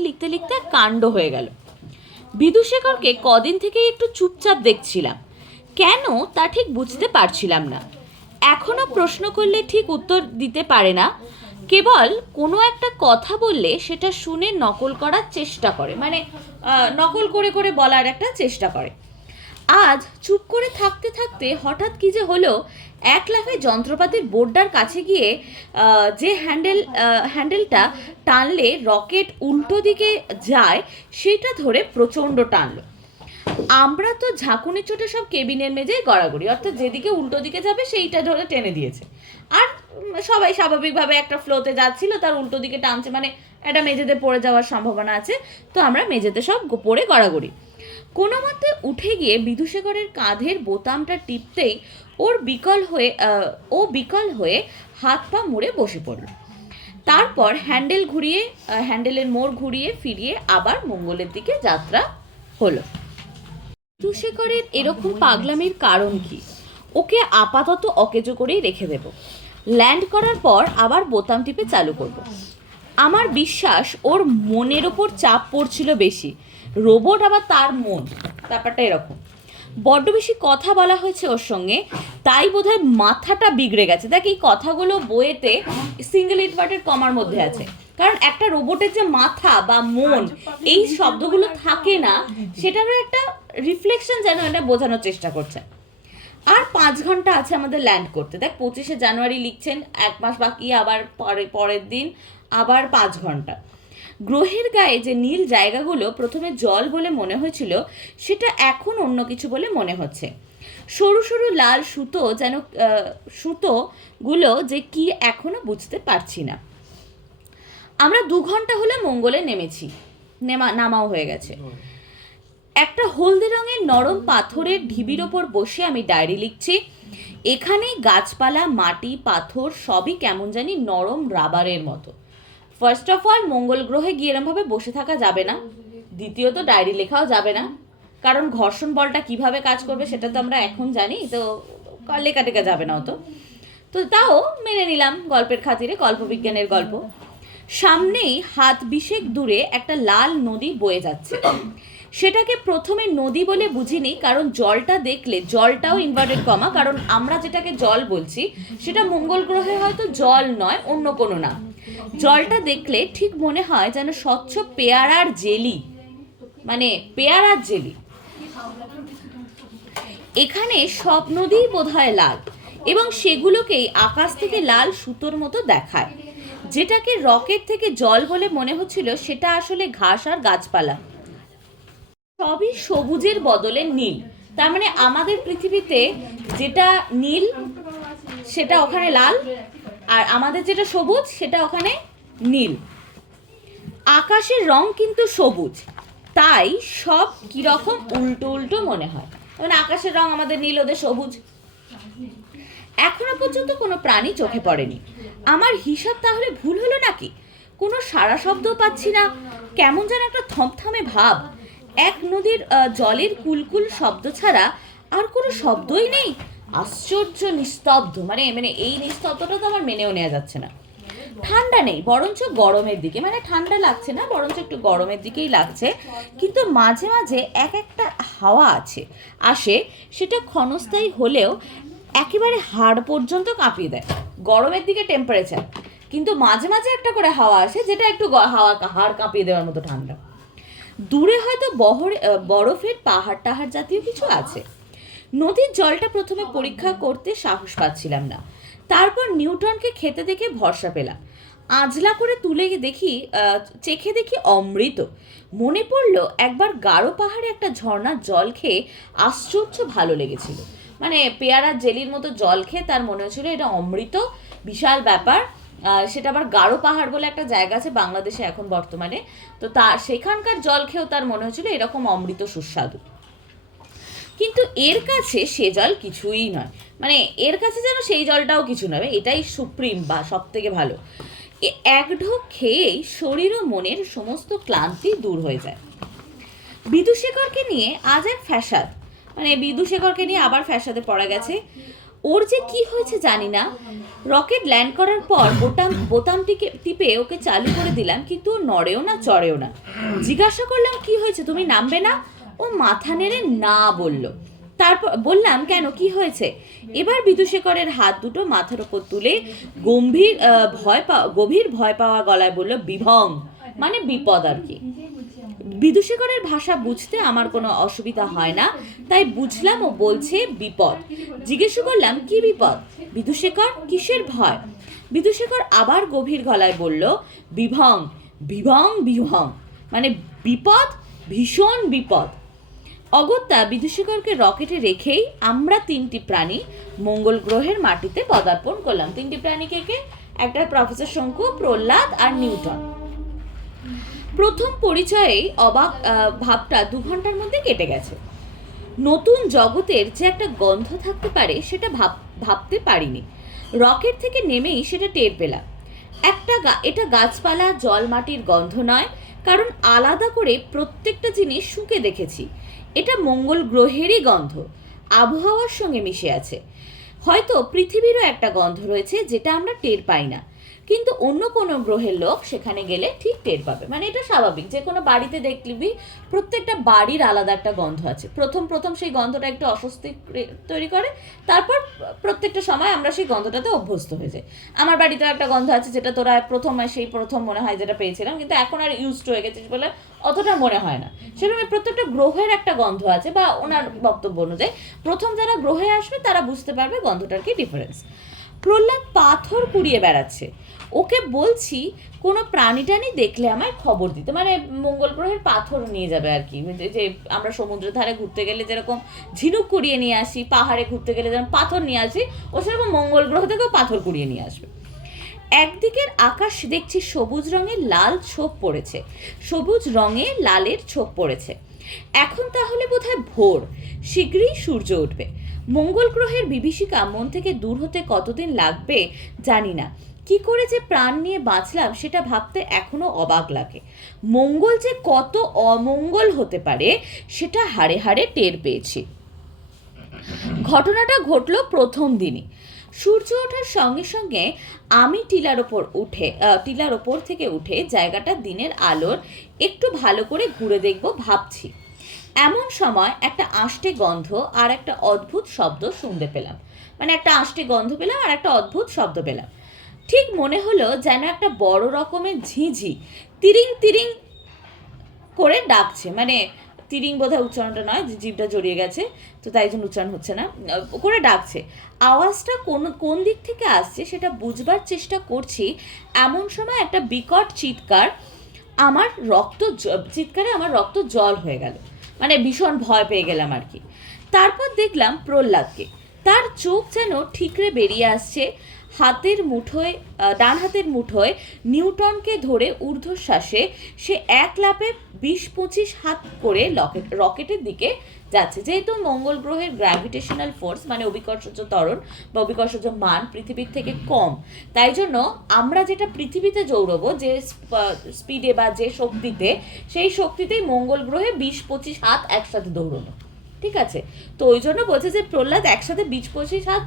লিখতে লিখতে কাণ্ড হয়ে গেল। বিদুশেখরকে কদিন থেকেই একটু চুপচাপ দেখছিলাম, কেন তা ঠিক বুঝতে পারছিলাম না। এখনো প্রশ্ন করলে ঠিক উত্তর দিতে পারে না, কেবল কোনো একটা কথা বললে সেটা শুনে নকল করার চেষ্টা করে, মানে নকল করে করে বলার একটা চেষ্টা করে। আজ চুপ করে থাকতে থাকতে হঠাৎ কি যে হলো, এক লাফে যন্ত্রপাতির বোর্ডটার কাছে গিয়ে যে হ্যান্ডেলটা টানলে রকেট উল্টো দিকে যায় সেটা ধরে প্রচণ্ড টানলো। আমরা তো ঝাঁকুনি চোটে সব কেবিনের মেঝেই গড়াগড়ি, অর্থাৎ যেদিকে উল্টো দিকে যাবে সেইটা ধরে টেনে দিয়েছে। আর সবাই স্বাভাবিকভাবে একটা ফ্লোতে যাচ্ছিল, তার উল্টো দিকে টানছে, মানে একটা মেঝেতে পড়ে যাওয়ার সম্ভাবনা আছে, তো আমরা মেঝেতে সব পড়ে গড়াগড়ি। কোনো মতে উঠে গিয়ে বিদুশেখরের কাঁধের বোতামটা টিপতেই বিকল হয়ে হাত পা মুড়ে বসে পড়ল। তারপর হ্যান্ডেলের মোড় ঘুরিয়ে ফিরিয়ে আবার মঙ্গলের দিকে যাত্রা হলো। বিদুশেখরের এরকম পাগলামির কারণ কি? ওকে আপাতত অকেজো করেই রেখে দেব, ল্যান্ড করার পর আবার বোতাম টিপে চালু করব। আমার বিশ্বাস ওর মনের ওপর চাপ পড়ছিল বেশি, রোবট আবার তার মন, ব্যাপারটা এরকম। বড্ড বেশি কথা বলা হয়েছে ওর সঙ্গে, তাই বোধহয় মাথাটা বিগড়ে গেছে। দেখ, এই কথাগুলো বইয়েতে সিঙ্গেল ইনভার্টেড কমার মধ্যে আছে, কারণ একটা রোবটের যে মাথা বা মন এই শব্দগুলো থাকে না, সেটারও একটা রিফ্লেকশন যেন এটা বোঝানোর চেষ্টা করছে। আর 5 ঘন্টা আছে আমাদের ল্যান্ড করতে। দেখ, 25শে জানুয়ারি লিখছেন, 1 মাস বাকি, আবার পরের দিন আবার 5 ঘন্টা। গ্রহের গায়ে যে নীল জায়গাগুলো প্রথমে জল বলে মনে হয়েছিল সেটা এখন অন্য কিছু বলে মনে হচ্ছে। সরু সরু লাল সুতোগুলো যে কি এখনো বুঝতে পারছি না। আমরা 2 ঘন্টা হলে মঙ্গলে নেমেছি, নামাও হয়ে গেছে। একটা হলদে রঙের নরম পাথরের ঢিবির ওপর বসে আমি ডায়েরি লিখছি। এখানে গাছপালা, মাটি, পাথর সবই কেমন জানি নরম রাবারের মতো। ফার্স্ট অফ অল, মঙ্গল গ্রহে গিয়ে এরমভাবে বসে থাকা যাবে না। দ্বিতীয়ত, ডায়েরি লেখাও যাবে না, কারণ ঘর্ষণ বলটা কিভাবে কাজ করবে সেটা তো আমরা এখন জানি, তো লেখা টেখা যাবে না অত। তো তাও মেনে নিলাম গল্পের খাতিরে, কল্পবিজ্ঞানের গল্প। সামনেই হাত বিশেক দূরে একটা লাল নদী বয়ে যাচ্ছে। সেটাকে প্রথমে নদী বলে বুঝিনি, কারণ জলটা দেখলে, জলটাও ইনভার্টেড কমা, কারণ আমরা যেটাকে জল বলছি সেটা মঙ্গল গ্রহে হয়তো জল নয়, অন্য কোনো নাম। জলটা দেখলে ঠিক মনে হয় যেন স্বচ্ছ পেয়ারার জেলি, মানে পেয়ারার জেলি। এখানে সব নদীই বোধহয় লাল, এবং সেগুলোকেই আকাশ থেকে লাল সুতোর মতো দেখায়। যেটাকে রকেট থেকে জল বলে মনে হচ্ছিল সেটা আসলে ঘাস আর গাছপালা, সবই সবুজের বদলে নীল। তার মানে আমাদের পৃথিবীতে যেটা নীল সেটা ওখানে লাল, আর আমাদের যেটা সবুজ সেটা ওখানে নীল। আকাশের রং কিন্তু সবুজ, তাই সব কিরকম উল্টো উল্টো মনে হয়। মানে আকাশের রং আমাদের নীল, ওদের সবুজ। এখনো পর্যন্ত কোনো প্রাণী চোখে পড়েনি। আমার হিসাব তাহলে ভুল হলো নাকি? কোনো সারা শব্দও পাচ্ছি না, কেমন যেন একটা থমথমে ভাব। এক নদীর জলের কুলকুল শব্দ ছাড়া আর কোনো শব্দই নেই। আশ্চর্য নিস্তব্ধ, মানে মানে এই নিস্তব্ধটা তো আমার মেনেও নেওয়া যাচ্ছে না। ঠান্ডা নেই, বরঞ্চ গরমের দিকে, মানে ঠান্ডা লাগছে না, বরঞ্চ একটু গরমের দিকেই লাগছে। কিন্তু মাঝে মাঝে এক একটা হাওয়া আসে, সেটা ক্ষণস্থায়ী হলেও একেবারে হাড় পর্যন্ত কাঁপিয়ে দেয়। গরমের দিকে টেম্পারেচার, কিন্তু মাঝে মাঝে একটা করে হাওয়া আসে যেটা একটু হাড় কাঁপিয়ে দেওয়ার মতো ঠান্ডা। দূরে হয়তো বরফের পাহাড় টাহাড় জাতীয় কিছু আছে। নদীর জলটা প্রথমে পরীক্ষা করতে সাহস পাচ্ছিলাম না, তারপর নিউটনকে খেতে দেখে ভরসা পেলাম। আজলা করে তুলে দেখি, চেখে দেখি অমৃত। মনে পড়লো একবার গাঢ় পাহাড়ে একটা ঝর্ণার জল খেয়ে আশ্চর্য ভালো লেগেছিল। মানে পেয়ারার জেলির মতো জল খেয়ে তার মনে হচ্ছিল এটা অমৃত, বিশাল ব্যাপার। সেটা আবার গাঢ় পাহাড় বলে একটা জায়গা আছে বাংলাদেশে এখন বর্তমানে, তো সেখানকার জল খেয়েও তার মনে হচ্ছিল এরকম অমৃত সুস্বাদু। কিন্তু এর কাছে সে জল কিছুই নয়, মানে এর কাছে যেন সেই জলটাও কিছু নয়, এটাই সুপ্রিম বা সব থেকে ভালো। এক ঢোক খেয়েই শরীর ও মনের সমস্ত ক্লান্তি দূর হয়ে যায়। বিদুশেখরকে নিয়ে আজ এক ফ্যাসাদ, মানে বিদুশেখরকে নিয়ে আবার ফ্যাসাদে পড়া গেছে। ওর যে কি হয়েছে জানি না। রকেট ল্যান্ড করার পর বোতাম টিপে ওকে চালু করে দিলাম, কিন্তু ও নড়েও না চড়েও না। জিজ্ঞাসা করলাম কি হয়েছে, তুমি নামবে না? ও মাথা নেড়ে না বলল। তারপর বললাম কেন, কি হয়েছে? এবার বিদুশেখরের হাত দুটো মাথার ওপর তুলে গভীর ভয় পাওয়া গলায় বলল, বিভং, মানে বিপদ আর কি। বিদুশেখরের ভাষা বুঝতে আমার কোনো অসুবিধা হয় না, তাই বুঝলাম ও বলছে বিপদ। জিজ্ঞেস করলাম কি বিপদ? বিদুশেখর, কিসের ভয়? বিদুশেখর আবার গভীর গলায় বলল, বিভং, বিভং, বিভং, মানে বিপদ, ভীষণ বিপদ। অগত্যা বিদুশেখরকে রকেটে রেখেই আমরা তিনটি প্রাণী মঙ্গল গ্রহের মাটিতে পদার্পণ করলাম। তিনটি প্রাণী কে? একটা প্রফেসর শঙ্কু, প্রহ্লাদ আর নিউটন। প্রথম পরিচয়েই অবাক ভাবটা 2 ঘন্টার মধ্যে কেটে গেছে। নতুন জগতের যে একটা গন্ধ থাকতে পারে সেটা ভাবতে পারিনি। রকেট থেকে নেমেই সেটা টের পেলাম। এটা গাছপালা, জল, মাটির গন্ধ নয়, কারণ আলাদা করে প্রত্যেকটা জিনিস শুঁকে দেখেছি। এটা মঙ্গল গ্রহেরই গন্ধ, আবহাওয়ার সঙ্গে মিশে আছে। হয়তো পৃথিবীরও একটা গন্ধ রয়েছে যেটা আমরা টের পাই না, কিন্তু অন্য কোনো গ্রহের লোক সেখানে গেলে ঠিক টের পাবে। মানে এটা স্বাভাবিক, যে কোনো বাড়িতে দেখবি প্রত্যেকটা বাড়ির আলাদা একটা গন্ধ আছে। প্রথম সেই গন্ধটা একটু অস্বস্তি তৈরি করে, তারপর প্রত্যেকটা সময় আমরা সেই গন্ধটাতে অভ্যস্ত হয়ে যাই। আমার বাড়িতেও একটা গন্ধ আছে যেটা তোরা প্রথম মনে হয় যেটা পেয়েছিলাম, কিন্তু এখন আর ইউজড হয়ে গেছিস বলে অতটা মনে হয় না। সেরকম প্রত্যেকটা গ্রহের একটা গন্ধ আছে, বা ওনার বক্তব্য অনুযায়ী প্রথম যারা গ্রহে আসবে তারা বুঝতে পারবে গন্ধটার কি ডিফারেন্স। প্রহ্লাদ পাথর কুড়িয়ে বেড়াচ্ছে। ওকে বলছি কোনো প্রাণী টানি দেখলে আমায় খবর দিতে, মানে মঙ্গল গ্রহের পাথর নিয়ে যাবে আর কি। যে আমরা সমুদ্রের ধারে ঘুরতে গেলে যেরকম ঝিনুক কুড়িয়ে নিয়ে আসি, পাহাড়ে ঘুরতে গেলে যেমন পাথর নিয়ে আসি, ও সেরকম মঙ্গল গ্রহ থেকেও পাথর কুড়িয়ে নিয়ে আসবে। একদিকের আকাশ দেখছি সবুজ রঙের লাল ছোপ পড়েছে, সবুজ রঙে লালের ছোপ পড়েছে। এখন তাহলে বোধহয় ভোর, শীঘ্রই সূর্য উঠবে। মঙ্গল গ্রহের বিভীষিকা মন থেকে দূর হতে কতদিন লাগবে জানি না। কি করে যে প্রাণ নিয়ে বাঁচলাম সেটা ভাবতে এখনো অবাক লাগে। মঙ্গল যে কত অমঙ্গল হতে পারে সেটা হাড়ে হাড়ে টের পেয়েছি। ঘটনাটা ঘটলো প্রথম দিনই। সূর্য ওঠার সঙ্গে সঙ্গে আমি টিলার ওপর থেকে উঠে জায়গাটা দিনের আলোর একটু ভালো করে ঘুরে দেখব ভাবছি। এমন সময় একটা আষ্টে গন্ধ আর একটা অদ্ভুত শব্দ শুনতে পেলাম। মানে একটা আষ্টে গন্ধ পেলাম আর একটা অদ্ভুত শব্দ পেলাম। ঠিক মনে হলো যেন একটা বড় রকমের ঝিঝি তিরিং তিরিং করে ডাকছে। মানে তিরিং বোধহয় উচ্চারণটা নয়, জিভটা জড়িয়ে গেছে তো তাই জন্য উচ্চারণ হচ্ছে না, করে ডাকছে। আওয়াজটা কোন দিক থেকে আসছে সেটা বুঝবার চেষ্টা করছি। এমন সময় একটা বিকট চিৎকারে আমার রক্ত জল হয়ে গেল। মানে ভীষণ ভয় পেয়ে গেলাম আর কি। তারপর দেখলাম প্রহ্লাদকে। তার চোখ যেন ঠিকরে বেরিয়ে আসছে। ডান হাতের মুঠোয় নিউটনকে ধরে ঊর্ধ্বশ্বাসে সে এক লাফে 20-25 হাত করে রকেটের দিকে যাচ্ছে। যেহেতু মঙ্গল গ্রহের গ্র্যাভিটেশনাল ফোর্স মানে অভিকর্ষজ ত্বরণ বা অভিকর্ষজ মান পৃথিবীর থেকে কম, তাই জন্য আমরা যেটা পৃথিবীতে দৌড়বো যে স্পিডে বা যে শক্তিতে, সেই শক্তিতেই মঙ্গল গ্রহে 20-25 হাত একসাথে দৌড়নো। ঠিক আছে, তো ওই জন্য বলছে যে প্রহ্লাদ একসাথে 20-25 হাত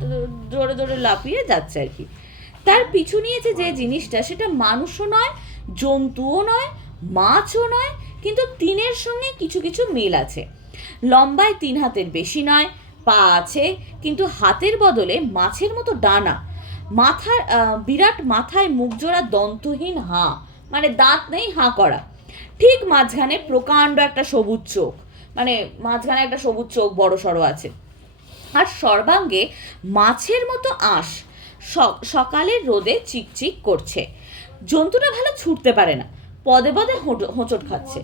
জোরে জোরে লাফিয়ে যাচ্ছে আর কি। তার পিছু নিয়েছে যে জিনিসটা, সেটা মানুষও নয়, জন্তুও নয়, মাছও নয়, কিন্তু 3-এর সঙ্গে কিছু কিছু মিল আছে। লম্বায় 3 হাতের বেশি নয়, পা আছে কিন্তু হাতের বদলে মাছের মতো ডানা, বিরাট মাথায় মুখজোড়া দন্তহীন হাঁ, মানে দাঁত নেই, হাঁ করা। ঠিক মাঝখানে প্রকাণ্ড একটা সবুজ চোখ, মানে মাঝখানে একটা সবুজ চোখ বড় সড়ো আছে। আর সর্বাঙ্গে মাছের মতো আঁশ, সকালের রোদে চিকচিক করছে। জন্তুটা ভালো ছুটতে পারে না, পদে পদে হোঁচট খাচ্ছে।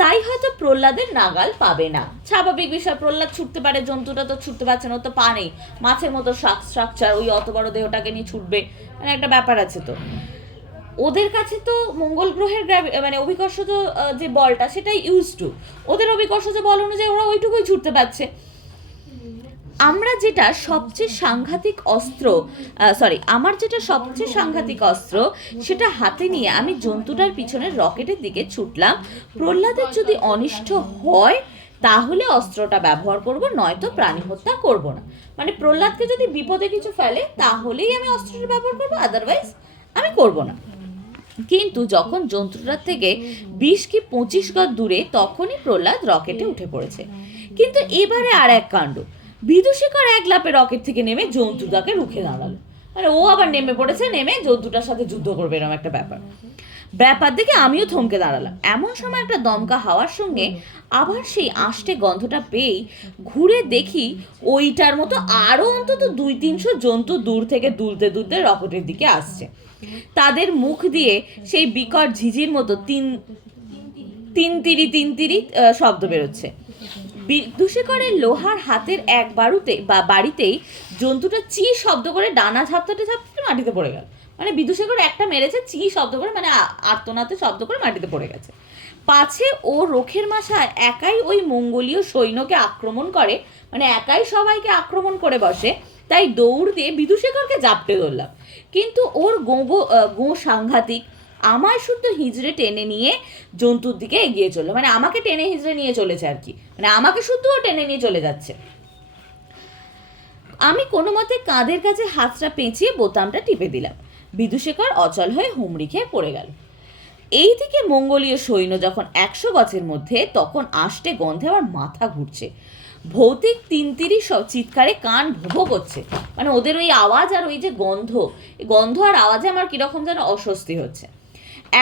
তাই হয়তো প্রহ্লাদের নাগাল পাবে না। স্বাভাবিক বিষয়, প্রহ্লাদ ছুটতে পারে, জন্তুটা তো ছুটতে পারছে না, ও তো পা নেই, মাছের মতো স্ট্রাকচার, ওই অত বড় দেহটাকে নিয়ে ছুটবে, মানে একটা ব্যাপার আছে। তো ওদের কাছে তো মঙ্গল গ্রহের মানে অভিকর্ষজ যে বলটা সেটাই ইউজ টু, ওদের অভিকর্ষজ বল অনুযায়ী ওরা ওইটুকুই ছুটতে পারছে। আমার যেটা সবচেয়ে সাংঘাতিক অস্ত্র সেটা হাতে নিয়ে আমি জন্তুটার পিছনের রকেটের দিকে ছুটলাম। প্রহ্লাদের যদি অনিষ্ট হয় তাহলে অস্ত্রটা ব্যবহার করব, নয়তো প্রাণী হত্যা করব না। মানে প্রহ্লাদকে যদি বিপদে কিছু ফেলে তাহলেই আমি অস্ত্রটা ব্যবহার করবো, আদারওয়াইজ আমি করব না। কিন্তু যখন জন্তুটার থেকে 20 কি 25 গজ দূরে, তখনই প্রহ্লাদ রকেটে উঠে পড়েছে। কিন্তু এবারে আর এক কাণ্ড, বিদূষিকর এক লাফে রকেট থেকে নেমে জন্তুটাকে রুখে দাঁড়ালো। মানে ও আবার নেমে পড়েছে, নেমে জন্তুটার সাথে যুদ্ধ করবে এরকম একটা ব্যাপার দেখে আমিও থমকে দাঁড়ালাম। এমন সময় একটা দমকা হাওয়ার সঙ্গে আবার সেই আষ্টে গন্ধটা পেয়েই ঘুরে দেখি ওইটার মতো আরও অন্তত 200-300 জন্তু দূর থেকে দুলতে দুলতে রকেটের দিকে আসছে। তাদের মুখ দিয়ে সেই বিকট ঝিঝির মতো তিন তিরি শব্দ বেরোচ্ছে। বিদূষিকরের লোহার হাতের এক বাড়িতেই জন্তুটা চি শব্দ করে ডানা ঝাপটাতে মাটিতে পড়ে গেল। মানে বিদূষিকর একটা মেরেছে, চি শব্দ করে, মানে আর্তনাতে শব্দ করে মাটিতে পড়ে গেছে। পাছে ও রোখের মাসায় একাই ওই মঙ্গলীয় সৈন্যকে আক্রমণ করে, মানে একাই সবাইকে আক্রমণ করে বসে, তাই দৌড় দিয়ে বিদূষিকরকে জাপটে ধরলাম। কিন্তু ওর গো সাংঘাতিক, আমায় শুদ্ধ হিজড়ে টেনে নিয়ে জন্তুর দিকে এগিয়ে চললো। মানে আমাকে টেনে হিজড়ে নিয়ে চলেছে আর কি, মানে আমাকে শুদ্ধ ও টেনে নিয়ে চলে যাচ্ছে। আমি কোনো মতে কাঁধের কাছে হাতটা পেঁচিয়ে বোতামটা টিপে দিলাম। বিদূষিকর অচল হয়ে হুমড়ি খেয়ে পড়ে গেল। এইদিকে মঙ্গলীয় সৈন্য যখন 100 গজের মধ্যে, তখন আষ্টে গন্ধে আমার মাথা ঘুরছে। ভৌতিক 3-3 সব চিৎকারে কান ভোঁ করছে। মানে ওদের ওই আওয়াজ আর ওই যে গন্ধ আর আওয়াজে আমার কিরকম যেন অস্বস্তি হচ্ছে।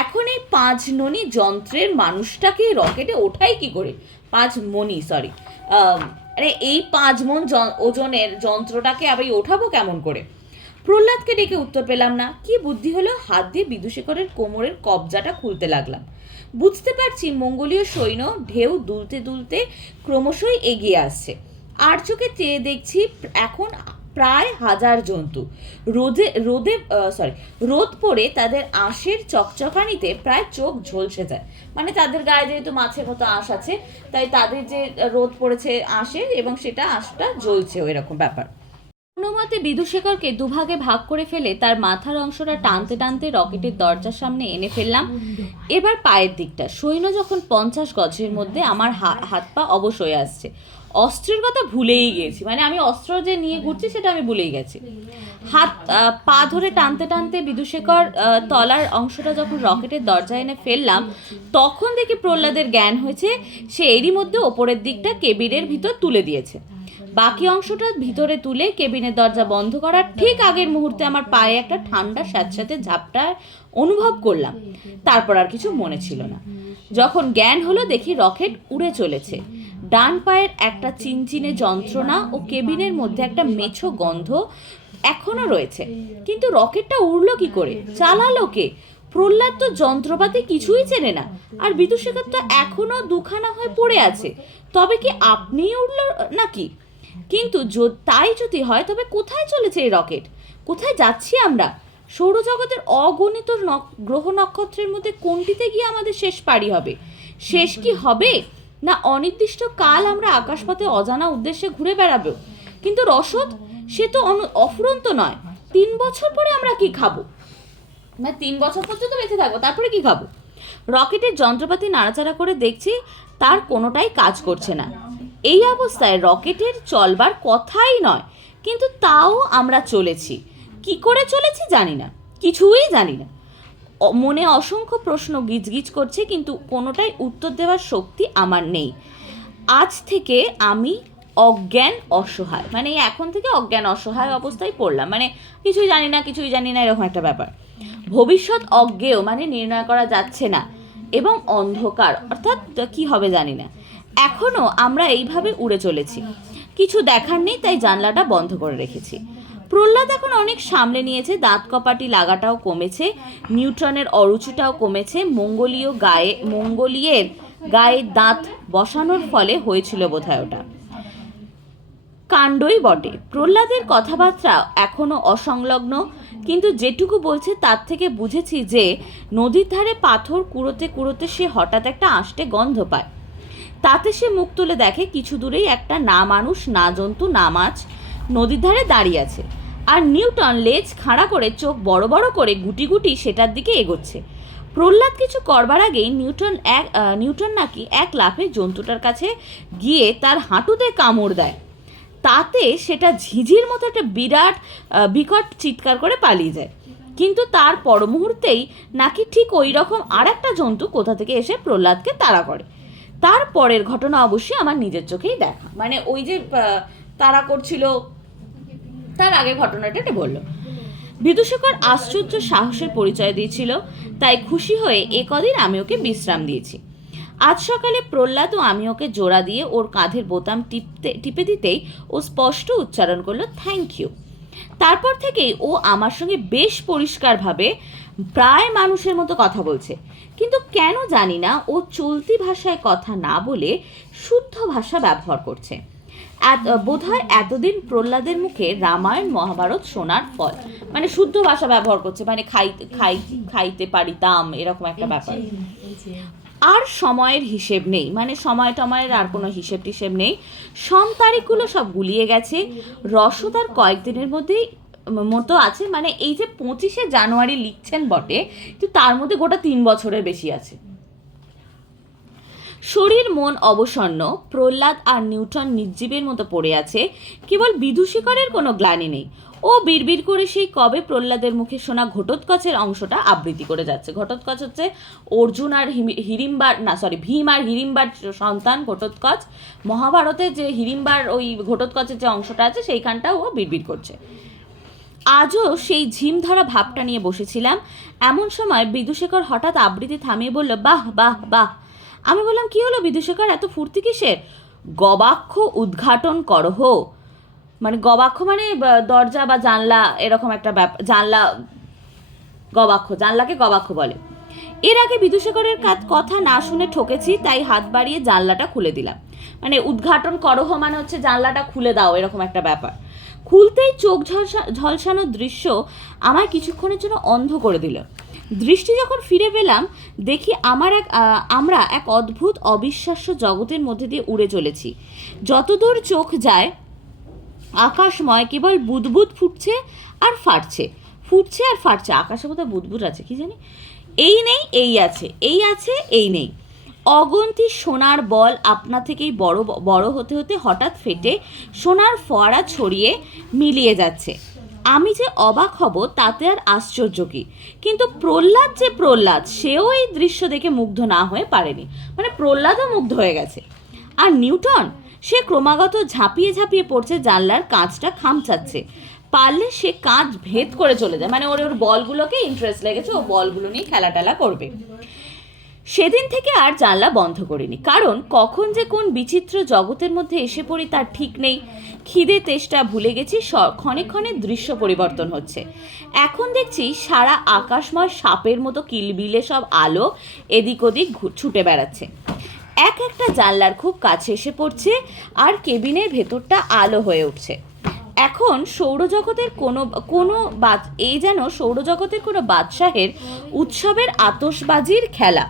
এখন এই 5 ননি যন্ত্রের মানুষটাকে রকেটে ওঠাই কি করে? 5 মনি আরে এই 5 মন ওজনের যন্ত্রটাকে আবার ওঠাবো কেমন করে? প্রহ্লাদকে ডেকে উত্তর পেলাম না। কি বুদ্ধি হলো, হাত দিয়ে বিদূষিকরের কোমরের কবজাটা খুলতে লাগলাম। বুঝতে পারছি মঙ্গলীয় সৈন্য ঢেউ দুলতে দুলতে ক্রমশই এগিয়ে আসছে। আর চোখে চেয়ে দেখছি এখন প্রায় 1000 জন্তু। রোদ পড়ে তাদের আঁশের চকচকানিতে প্রায় চোখ ঝলসে যায়। মানে তাদের গায়ে যেহেতু মাছের মতো আঁশ আছে, তাই তাদের যে রোদ পড়েছে আঁশের, এবং সেটা আঁশটা জ্বলছে, ওই রকম ব্যাপার। কোনোমতে বিদূষেখরকে দুভাগে ভাগ করে ফেলে তার মাথার অংশটা টানতে টানতে রকেটের দরজার সামনে এনে ফেললাম। এবার পায়ের দিকটা। সৈন্য যখন 50 গজের মধ্যে, আমার হাত পা অবশ হয়ে আসছে। অস্ত্রের কথা ভুলেই গিয়েছি, মানে আমি অস্ত্র যে নিয়ে ঘুরছি সেটা আমি ভুলেই গেছি। পা ধরে টানতে টানতে বিদূষেখর তলার অংশটা যখন রকেটের দরজা এনে ফেললাম, তখন দেখি প্রহ্লাদের জ্ঞান হয়েছে। সে এরই মধ্যে ওপরের দিকটা কেবিনের ভিতর তুলে দিয়েছে। বাকি অংশটা ভিতরে তুলে কেবিনের দরজা বন্ধ করার ঠিক আগের মুহূর্তে আমার পায়ে একটা ঠান্ডা স্যাঁতস্যাঁতে ঝাপটা অনুভব করলাম। তারপর আর কিছু মনে ছিল না। যখন জ্ঞান হলো, দেখি রকেট উড়ে চলেছে। ডান পায়ের একটা চিনচিনে যন্ত্রণা ও কেবিনের মধ্যে একটা মেছো গন্ধ এখনো রয়েছে। কিন্তু রকেটটা উড়লো কি করে? চালালো কে? প্রহ্লাদ তো যন্ত্রপাতি কিছুই চেনে না, আর বিদূষেখর তো এখনো দুখানা হয়ে পড়ে আছে। তবে কি আপনিই উড়ল নাকি? কিন্তু তাই যদি হয়, তবে কোথায় চলেছে এই রকেট? কোথায় যাচ্ছি আমরা? সৌরজগতের অগণিত গ্রহ নক্ষত্রের মধ্যে কোনটিতে গিয়ে আমাদের শেষ পাড়ি হবে? শেষ কি হবে, না অনির্দিষ্ট কাল আমরা আকাশপথে অজানা উদ্দেশ্যে ঘুরে বেড়াবো? কিন্তু রসদ, সে তো অফুরন্ত নয়। 3 বছর পরে আমরা কি খাবো? মানে 3 বছর পর্যন্ত বেঁচে থাকবো, তারপরে কি খাবো? রকেটের যন্ত্রপাতি নাড়াচাড়া করে দেখছি, তার কোনোটাই কাজ করছে না। এই অবস্থায় রকেটের চলবার কথাই নয়, কিন্তু তাও আমরা চলেছি। কি করে চলেছি জানি না, কিছুই জানি না। মনে অসংখ্য প্রশ্ন গিজগিজ করছে, কিন্তু কোনোটাই উত্তর দেওয়ার শক্তি আমার নেই। আজ থেকে আমি অজ্ঞান অসহায়, মানে এখন থেকে অজ্ঞান অসহায় অবস্থায় পড়লাম। মানে কিছুই জানি না এরকম একটা ব্যাপার। ভবিষ্যৎ অজ্ঞেয়, মানে নির্ণয় করা যাচ্ছে না, এবং অন্ধকার, অর্থাৎ কি হবে জানি না। এখনও আমরা এইভাবে উড়ে চলেছি। কিছু দেখার নেই, তাই জানলাটা বন্ধ করে রেখেছি। প্রহ্লাদ এখন অনেক সামলে নিয়েছে। দাঁত কপাটি লাগাটাও কমেছে, নিউট্রনের অরুচিটাও কমেছে। মঙ্গলীয়ের গায়ে দাঁত বসানোর ফলে হয়েছিল বোধহয় ওটা। কাণ্ডই বটে। প্রহ্লাদের কথাবার্তা এখনো অসংলগ্ন, কিন্তু যেটুকু বলছে তার থেকে বুঝেছি যে নদীর ধারে পাথর কুড়োতে কুড়োতে সে হঠাৎ একটা আষ্টে গন্ধ পায়। তাতে সে মুখ তুলে দেখে কিছু দূরেই একটা না মানুষ না জন্তু না মাছ নদীর ধারে দাঁড়িয়ে আছে, আর নিউটন লেজ খাড়া করে চোখ বড় বড় করে গুটি গুটি সেটার দিকে এগোচ্ছে। প্রহ্লাদ কিছু করবার আগেই নিউটন নাকি এক লাফে জন্তুটার কাছে গিয়ে তার হাঁটুতে কামড় দেয়। তাতে সেটা ঝিঝির মতো একটা বিকট চিৎকার করে পালিয়ে যায়। কিন্তু তার পর মুহূর্তেই নাকি ঠিক ওই রকম আর একটা জন্তু কোথা থেকে এসে প্রহ্লাদকে তাড়া করে। তার পরের ঘটনা অবশ্যই আমার নিজের চোখেই দেখা, মানে ওই যে তাড়া করছিল তার আগের ঘটনাটা বললো। বিদূষেখর আশ্চর্য সাহসের পরিচয় দিয়েছিল, তাই খুশি হয়ে কদিন আমি ওকে বিশ্রাম দিয়েছি। আজ সকালে প্রহ্লাদ ও আমি ওকে জোড়া দিয়ে ওর কাঁধের বোতাম টিপে দিতেই ও স্পষ্ট উচ্চারণ করলো থ্যাংক ইউ। তারপর থেকেই ও আমার সঙ্গে বেশ পরিষ্কারভাবে প্রায় মানুষের মতো কথা বলছে। কিন্তু কেন জানি না, ও চলতি ভাষায় কথা না বলে শুদ্ধ ভাষা ব্যবহার করছে। বোধহয় এতদিন প্রহ্লাদের মুখে রামায়ণ মহাভারত শোনার ফল। মানে শুদ্ধ ভাষা ব্যবহার করছে, মানে খাইতে পারিতাম, এরকম একটা ব্যাপার। আর সময়ের হিসেব নেই, মানে সময় টময়ের আর কোনো হিসেব টিসেব নেই। তারিখগুলো সব গুলিয়ে গেছে। রসদ আর কয়েকদিনের মধ্যেই মতো আছে, মানে এই যে 25শে জানুয়ারি লিখছেন বটে, কিন্তু তার মধ্যে গোটা 3 বছরের বেশি আছে। শরীর মন অবসন্ন, প্রহ্লাদ আর নিউটন নির্জীবের মতো পড়ে আছে। কেবল বিদূষেখরের কোনো গ্লানি নেই। ও বিড়বিড় করে সেই কবে প্রহ্লাদের মুখে শোনা ঘটোৎকচের অংশটা আবৃত্তি করে যাচ্ছে। ঘটোৎকচ হচ্ছে অর্জুন আর ভীম আর হিড়িম্বার সন্তান ঘটোৎকচ। মহাভারতে যে হিড়িম্বার ওই ঘটোৎকচের যে অংশটা আছে সেইখানটা ও বিড়বিড় করছে। আজও সেই ঝিমধরা ভাবটা নিয়ে বসেছিলাম। এমন সময় বিদূষেখর হঠাৎ আবৃত্তি থামিয়ে বলল, বাহ বাহ বাহ। আমি বললাম, কি হলো বিদূষেখর, এত ফুর্তি কিসের? গবাক্ষ উদ্ঘাটন করহ। মানে গবাক্ষ মানে দরজা বা জানলা, এরকম একটা ব্যাপার। জানলাকে গবাক্ষ বলে। এর আগে বিদূষেখরের কথা না শুনে ঠকেছি, তাই হাত বাড়িয়ে জানলাটা খুলে দিলাম। মানে উদ্ঘাটন করহ মানে হচ্ছে জানলাটা খুলে দাও, এরকম একটা ব্যাপার। খুলতেই চোখ ঝলসানো দৃশ্য আমার কিছুক্ষণের জন্য অন্ধ করে দিল। দৃষ্টি যখন ফিরে পেলাম, দেখি আমরা এক অদ্ভুত অবিশ্বাস্য জগতের মধ্যে দিয়ে উড়ে চলেছি। যতদূর চোখ যায় আকাশময় কেবল বুদবুদ ফুটছে আর ফাটছে, আকাশে বোধহয় বুদবুদ আছে, কি জানি। এই নেই এই আছে, এই আছে এই নেই। অগন্তি সোনার বল আপনা থেকেই বড় বড় হতে হতে হঠাৎ ফেটে সোনার ফোয়ারা ছড়িয়ে মিলিয়ে যাচ্ছে। আমি যে অবাক হব তাতে আর আশ্চর্য কি, কিন্তু প্রহ্লাদ সেও এই দৃশ্য দেখে মুগ্ধ না হয়ে পারেনি। মানে প্রহ্লাদও মুগ্ধ হয়ে গেছে। আর নিউটন, সে ক্রমাগত ঝাঁপিয়ে ঝাঁপিয়ে পড়ছে, জানলার কাঁচটা খামচাচ্ছে, পারলে সে কাঁচ ভেদ করে চলে যায়। মানে ওর বলগুলোকে ইন্টারেস্ট লেগেছে, ও বলগুলো নিয়ে খেলা করবে। সেদিন থেকে আর জানলা বন্ধ করিনি, কারণ কখন যে কোন বিচিত্র জগতের মধ্যে এসে পড়ি তার ঠিক নেই। খিদে তেষ্টা ভুলে গেছি, ক্ষণে ক্ষণে দৃশ্য পরিবর্তন হচ্ছে। এখন দেখছি সারা আকাশময় সাপের মতো কিলবিলে সব আলো এদিক ওদিক ছুটে বেড়াচ্ছে, একটা জানলার খুব কাছে এসে পড়ছে, আর কেবিনের ভেতরটা আলো হয়ে উঠছে। এখন সৌরজগতের এই যেন সৌরজগতের কোনো বাদশাহের উৎসবের আতশবাজির খেলা।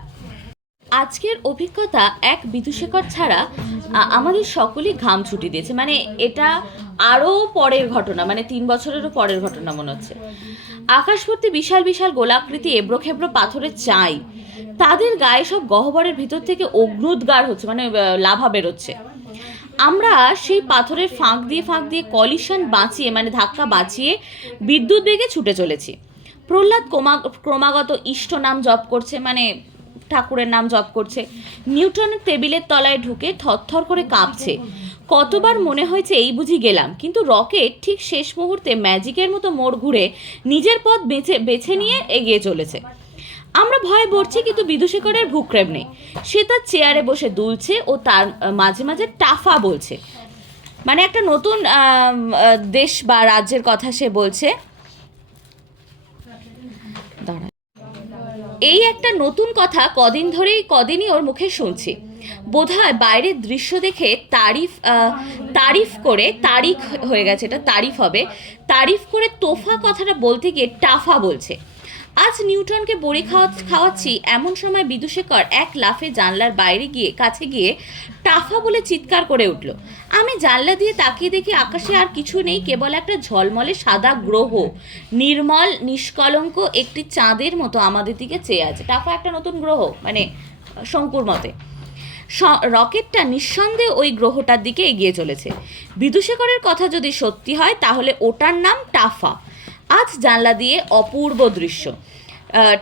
আজকের অভিজ্ঞতা এক বিদূষকর ছাড়া আমাদের সকলেই ঘাম ছুটি দিয়েছে। মানে এটা আরও পরের ঘটনা, মানে 3 বছরেরও পরের ঘটনা মনে হচ্ছে। আকাশ ভর্তি বিশাল বিশাল গোলাকৃতি এবড়ো খেবড়ো পাথরের চাই, তাদের গায়ে সব গহ্বরের ভিতর থেকে অগ্নুদ্গার হচ্ছে, মানে লাভা বেরোচ্ছে। আমরা সেই পাথরের ফাঁক দিয়ে কলিশন বাঁচিয়ে, মানে ধাক্কা বাঁচিয়ে বিদ্যুৎ বেগে ছুটে চলেছি। প্রহ্লাদ ক্রমাগত ইষ্ট নাম জপ করছে, মানে ঠাকুরের নাম জপ করছে। নিউটনের টেবিলের তলায় ঢুকে থরথর করে কাঁপছে। কতবার মনে হয়েছে এই বুঝি গেলাম, কিন্তু রকেট ঠিক শেষ মুহূর্তে ম্যাজিকের মতো মোড় ঘুরে নিজের পথ বেছে নিয়ে এগিয়ে চলেছে। আমরা ভয় পড়ছি, কিন্তু বিদূষকরের ভূক্ষেপ নেই। সে তার চেয়ারে বসে দুলছে ও তার মাঝে মাঝে টাফা বলছে, মানে একটা নতুন দেশ বা রাজ্যের কথা সে বলছে। এই একটা নতুন কথা কদিনই ওর মুখে শুনছি। বোধহয় বাইরের দৃশ্য দেখে তারিফ করে, তারিখ হয়ে গেছে, এটা তারিফ হবে, তারিফ করে তোফা কথাটা বলতে গিয়ে টাফা বলছে। আজ নিউটনকে বড়ি খাওয়াচ্ছি, এমন সময় বিদূষকর এক লাফে জানলার কাছে গিয়ে টাফা বলে চিৎকার করে উঠল। আমি জানলা দিয়ে তাকিয়ে দেখি আকাশে আর কিছু নেই, কেবল একটা ঝলমলে সাদা গ্রহ, নির্মল নিষ্কলঙ্ক একটি চাঁদের মতো আমাদের দিকে চেয়ে আছে। টাফা একটা নতুন গ্রহ, মানে শঙ্কুর মতে। রকেটটা নিঃসন্দেহে ওই গ্রহটার দিকে এগিয়ে চলেছে। বিদূষকরের কথা যদি সত্যি হয় তাহলে ওটার নাম টাফা। আজ জানলা দিয়ে অপূর্ব দৃশ্য।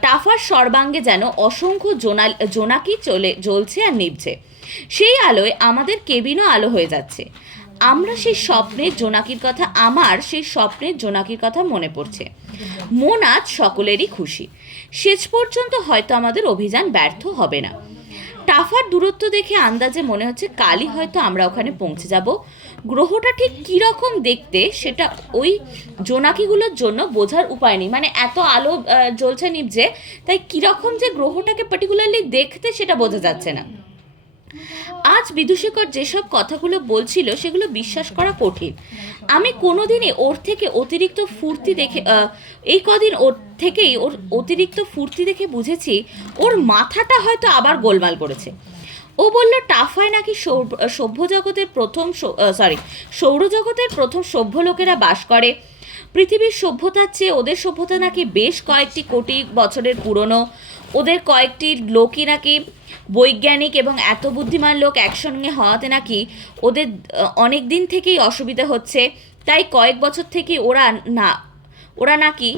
টাফার সর্বাঙ্গে যেন অসংখ্য জোনাকি জ্বলছে আর নিভছে। সেই আলোয় আমাদের কেবিনও আলো হয়ে যাচ্ছে। আমার সেই স্বপ্নের জোনাকির কথা মনে পড়ছে। মন আজ সকলেরই খুশি। শেষ পর্যন্ত হয়তো আমাদের অভিযান ব্যর্থ হবে না। টাফার দূরত্ব দেখে আন্দাজে মনে হচ্ছে কালই হয়তো আমরা ওখানে পৌঁছে যাব। গ্রহটা ঠিক কীরকম দেখতে সেটা ওই জোনাকিগুলোর জন্য বোঝার উপায় নেই, মানে এত আলো জ্বলছে নিভছে, তাই কীরকম যে গ্রহটাকে পার্টিকুলারলি দেখতে সেটা বোঝা যাচ্ছে না। আজ বিদূষকর যেসব কথাগুলো বলছিল সেগুলো বিশ্বাস করা কঠিন। আমি কোনোদিনই ওর থেকে অতিরিক্ত ফুর্তি দেখে ওর অতিরিক্ত ফুর্তি দেখে বুঝেছি ওর মাথাটা হয়তো আবার গোলমাল করেছে। ও বলল টাফায় নাকি সৌরজগতের প্রথম সভ্য লোকেরা বাস করে। পৃথিবীর সভ্যতার চেয়ে ওদের সভ্যতা নাকি বেশ কয়েকটি কোটি বছরের পুরনো। ওদের কয়েকটি লোকই নাকি বৈজ্ঞানিক, এবং এত বুদ্ধিমান লোক একসঙ্গে হওয়াতে নাকি ওদের অনেক দিন থেকেই অসুবিধা হচ্ছে। তাই কয়েক বছর থেকে ওরা নাকি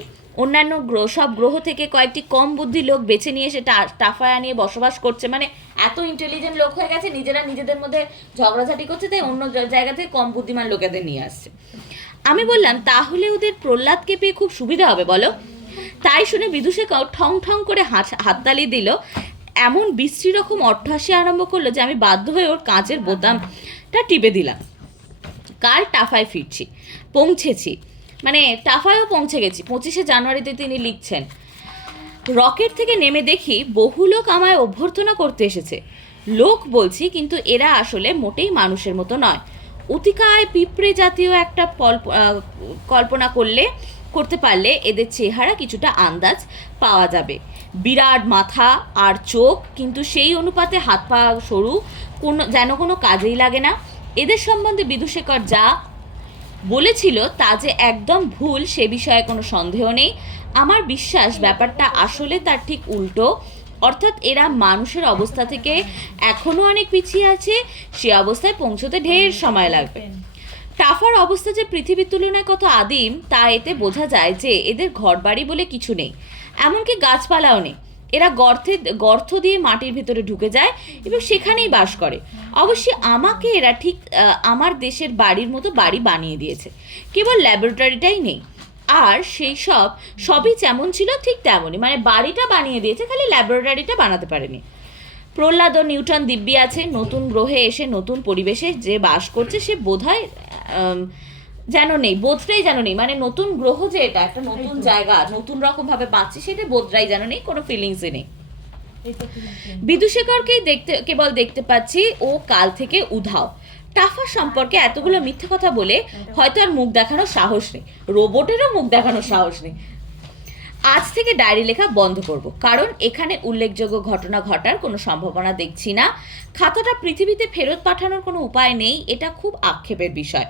অন্যান্য সব গ্রহ থেকে কয়েকটি কম বুদ্ধি লোক বেছে নিয়ে এসে টাফায় নিয়ে বসবাস করছে। মানে এত ইন্টেলিজেন্ট লোক হয়ে গেছে, নিজেদের মধ্যে ঝগড়াঝাটি করছে, তাই অন্য জায়গা থেকে কম বুদ্ধিমান লোকেদের নিয়ে আসছে। আমি বললাম তাহলে ওদের প্রহ্লাদকে পেয়ে খুব সুবিধা হবে বলো। তাই শুনে বিদূষক ঠং ঠং করে হাততালি দিল, এমন বিশ্রী রকম অট্টহাসি আরম্ভ করলো যে আমি বাধ্য হয়ে ওর কাঁচের বোতামটা টিপে দিলাম। কাল টাফায় পৌঁছেছি, মানে টাফায়ও পৌঁছে গেছি। 25শে জানুয়ারিতে তিনি লিখছেন, রকেট থেকে নেমে দেখি বহু লোক আমায় অভ্যর্থনা করতে এসেছে। লোক বলছি, কিন্তু এরা আসলে মোটেই মানুষের মতো নয়। অতিকায় পিঁপড়ে জাতীয় একটা কল্পনা করতে পারলে এদের চেহারা কিছুটা আন্দাজ পাওয়া যাবে। বিরাট মাথা আর চোখ, কিন্তু সেই অনুপাতে হাত পা সরু, কোনো কাজেই লাগে না। এদের সম্বন্ধে বিদূষেকর যা বলেছিল তা যে একদম ভুল সে বিষয়ে কোনো সন্দেহ নেই। আমার বিশ্বাস ব্যাপারটা আসলে তার ঠিক উল্টো, অর্থাৎ এরা মানুষের অবস্থা থেকে এখনও অনেক পিছিয়ে আছে, সে অবস্থায় পৌঁছতে ঢের সময় লাগবে। টাফার অবস্থা যে পৃথিবীর তুলনায় কত আদিম তা এতে বোঝা যায় যে এদের ঘরবাড়ি বলে কিছু নেই, এমনকি গাছপালাও নেই। এরা গর্ত দিয়ে মাটির ভিতরে ঢুকে যায় এবং সেখানেই বাস করে। অবশ্যই আমাকে এরা ঠিক আমার দেশের বাড়ির মতো বাড়ি বানিয়ে দিয়েছে, কেবল ল্যাবরেটরিটাই নেই। আর সেই সবই যেমন ছিল ঠিক তেমনই, মানে বাড়িটা বানিয়ে দিয়েছে, খালি ল্যাবরেটরিটা বানাতে পারেনি। প্রহ্লাদ ও নিউটন দিব্যি আছে, নতুন গ্রহে এসে নতুন পরিবেশে যে বাস করছে সে বোধহয় বোধটাই যেন নেই, মানে নতুন গ্রহ যে এটা একটা নতুন জায়গা, নতুন রকম ভাবে বাঁচছে, সেটা বোধটাই যেন নেই, কোনো ফিলিংসই নেই। বিদূষেকরকেই কেবল দেখতে পাচ্ছি ও কাল থেকে উধাও। টাফা সম্পর্কে এতগুলো মিথ্যে কথা বলে হয়তো আর মুখ দেখানোর সাহস নেই, রোবটেরও মুখ দেখানোর সাহস নেই। আজ থেকে ডায়েরি লেখা বন্ধ করব, কারণ এখানে উল্লেখযোগ্য ঘটনা ঘটার কোনো সম্ভাবনা দেখছি না। খাতাটা পৃথিবীতে ফেরত পাঠানোর কোনো উপায় নেই, এটা খুব আক্ষেপের বিষয়।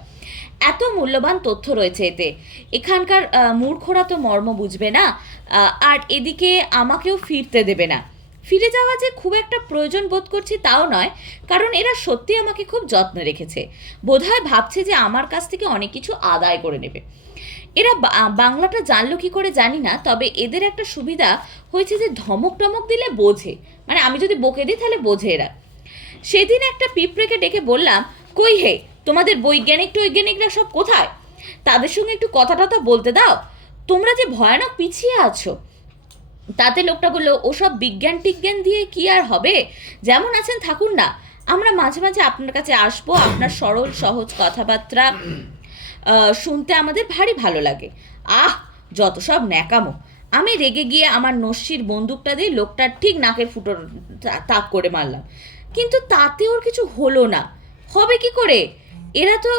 এত মূল্যবান তথ্য রয়েছে এতে, এখানকার মূর্খরা তো মর্ম বুঝবে না, আর এদিকে আমাকেও ফিরতে দেবে না। ফিরে যাওয়া যে খুব একটা প্রয়োজন বোধ করছি তাও নয়, কারণ এরা সত্যি আমাকে খুব যত্নে রেখেছে। বোধহয় ভাবছে যে আমার কাছ থেকে অনেক কিছু আদায় করে নেবে। এরা বাংলাটা জানলো কি করে জানি না, তবে এদের একটা সুবিধা হয়েছে যে ধমক টমক দিলে বোঝে, মানে আমি যদি বকে দিই তাহলে বোঝে এরা। সেদিন একটা পিঁপড়েকে ডেকে বললাম, কই হে, তোমাদের বৈজ্ঞানিকরা সব কোথায়? তাদের সঙ্গে একটু কথা টথা বলতে দাও, তোমরা যে ভয়ানক পিছিয়ে আছো। তাতে লোকটা বললো, ওসব বিজ্ঞান টিজ্ঞান দিয়ে কি আর হবে, যেমন আছেন থাকুন না, আমরা মাঝে মাঝে আপনার কাছে আসবো, আপনার সরল সহজ কথাবার্তা শুনতে আমাদের ভারী ভালো লাগে। আহ, যত সব ন্যাকামো। আমি রেগে গিয়ে আমার নস্যির বন্দুকটা দিয়ে লোকটার ঠিক নাকের ফুটো তাক করে মারলাম, কিন্তু তাতে ওর কিছু হলো না। হবে কি করে, এরা তো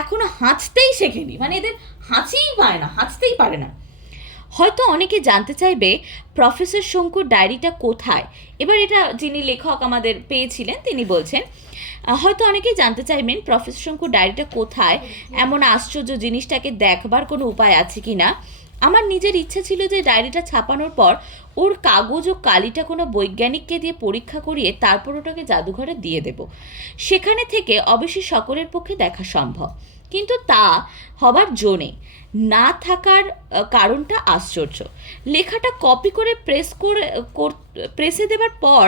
এখনো হাঁচতেই শেখেনি, মানে এদের হাঁচতেই পারে না। হয়তো অনেকে জানতে চাইবে প্রফেসর শঙ্কুর ডায়েরিটা কোথায়। এবার এটা যিনি লেখক আমাদের পেয়েছিলেন তিনি বলছেন, হয়তো অনেকেই জানতে চাইবেন প্রফেসর শঙ্কুর ডায়েরিটা কোথায়, এমন আশ্চর্য জিনিসটাকে দেখবার কোনো উপায় আছে কি না। আমার নিজের ইচ্ছা ছিল যে ডায়েরিটা ছাপানোর পর ওর কাগজ ও কালিটা কোনো বৈজ্ঞানিককে দিয়ে পরীক্ষা করিয়ে তারপর ওটাকে জাদুঘরে দিয়ে দেব। সেখানে থেকে অবশ্যই সকলের পক্ষে দেখা সম্ভব, কিন্তু তা হবার জো নেই। না থাকার কারণটা আশ্চর্য। লেখাটা কপি করে প্রেসে দেবার পর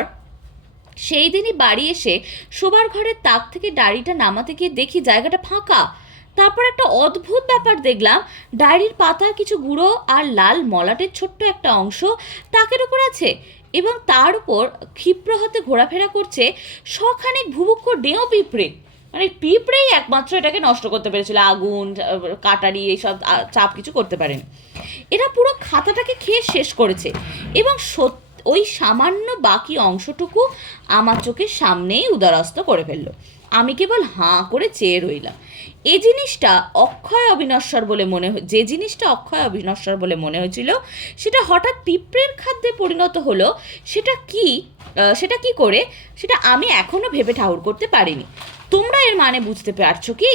সেই দিনই বাড়ি এসে শোবার ঘরের তাক থেকে ডায়েরিটা নামাতে গিয়ে দেখি জায়গাটা ফাঁকা। তারপর একটা অদ্ভুত ব্যাপার দেখলাম, ডায়েরির পাতার কিছু গুঁড়ো আর লাল মলাটের ছোট্ট একটা অংশ তাকের উপর আছে, এবং তার উপর ক্ষিপ্র হাতে ঘোরাফেরা করছে শখানেক ভুবুক্ষ ডেঁও পিঁপড়ে। মানে পিঁপড়েই একমাত্র এটাকে নষ্ট করতে পেরেছিল, আগুন কাটারি এইসব চাপ কিছু করতে পারেনি। এরা পুরো খাতাটাকে খেয়ে শেষ করেছে, এবং ওই সামান্য বাকি অংশটুকু আমার চোখের সামনেই উদরস্থ করে ফেললো। আমি কেবল হাঁ করে চেয়ে রইলাম। যে জিনিসটা অক্ষয় অবিনশ্বর বলে মনে হয়েছিল সেটা হঠাৎ পিঁপড়ের খাদ্যে পরিণত হলো, সেটা কি করে সেটা আমি এখনো ভেবে ঠাউর করতে পারিনি। তোমরা এর মানে বুঝতে পারছো কি?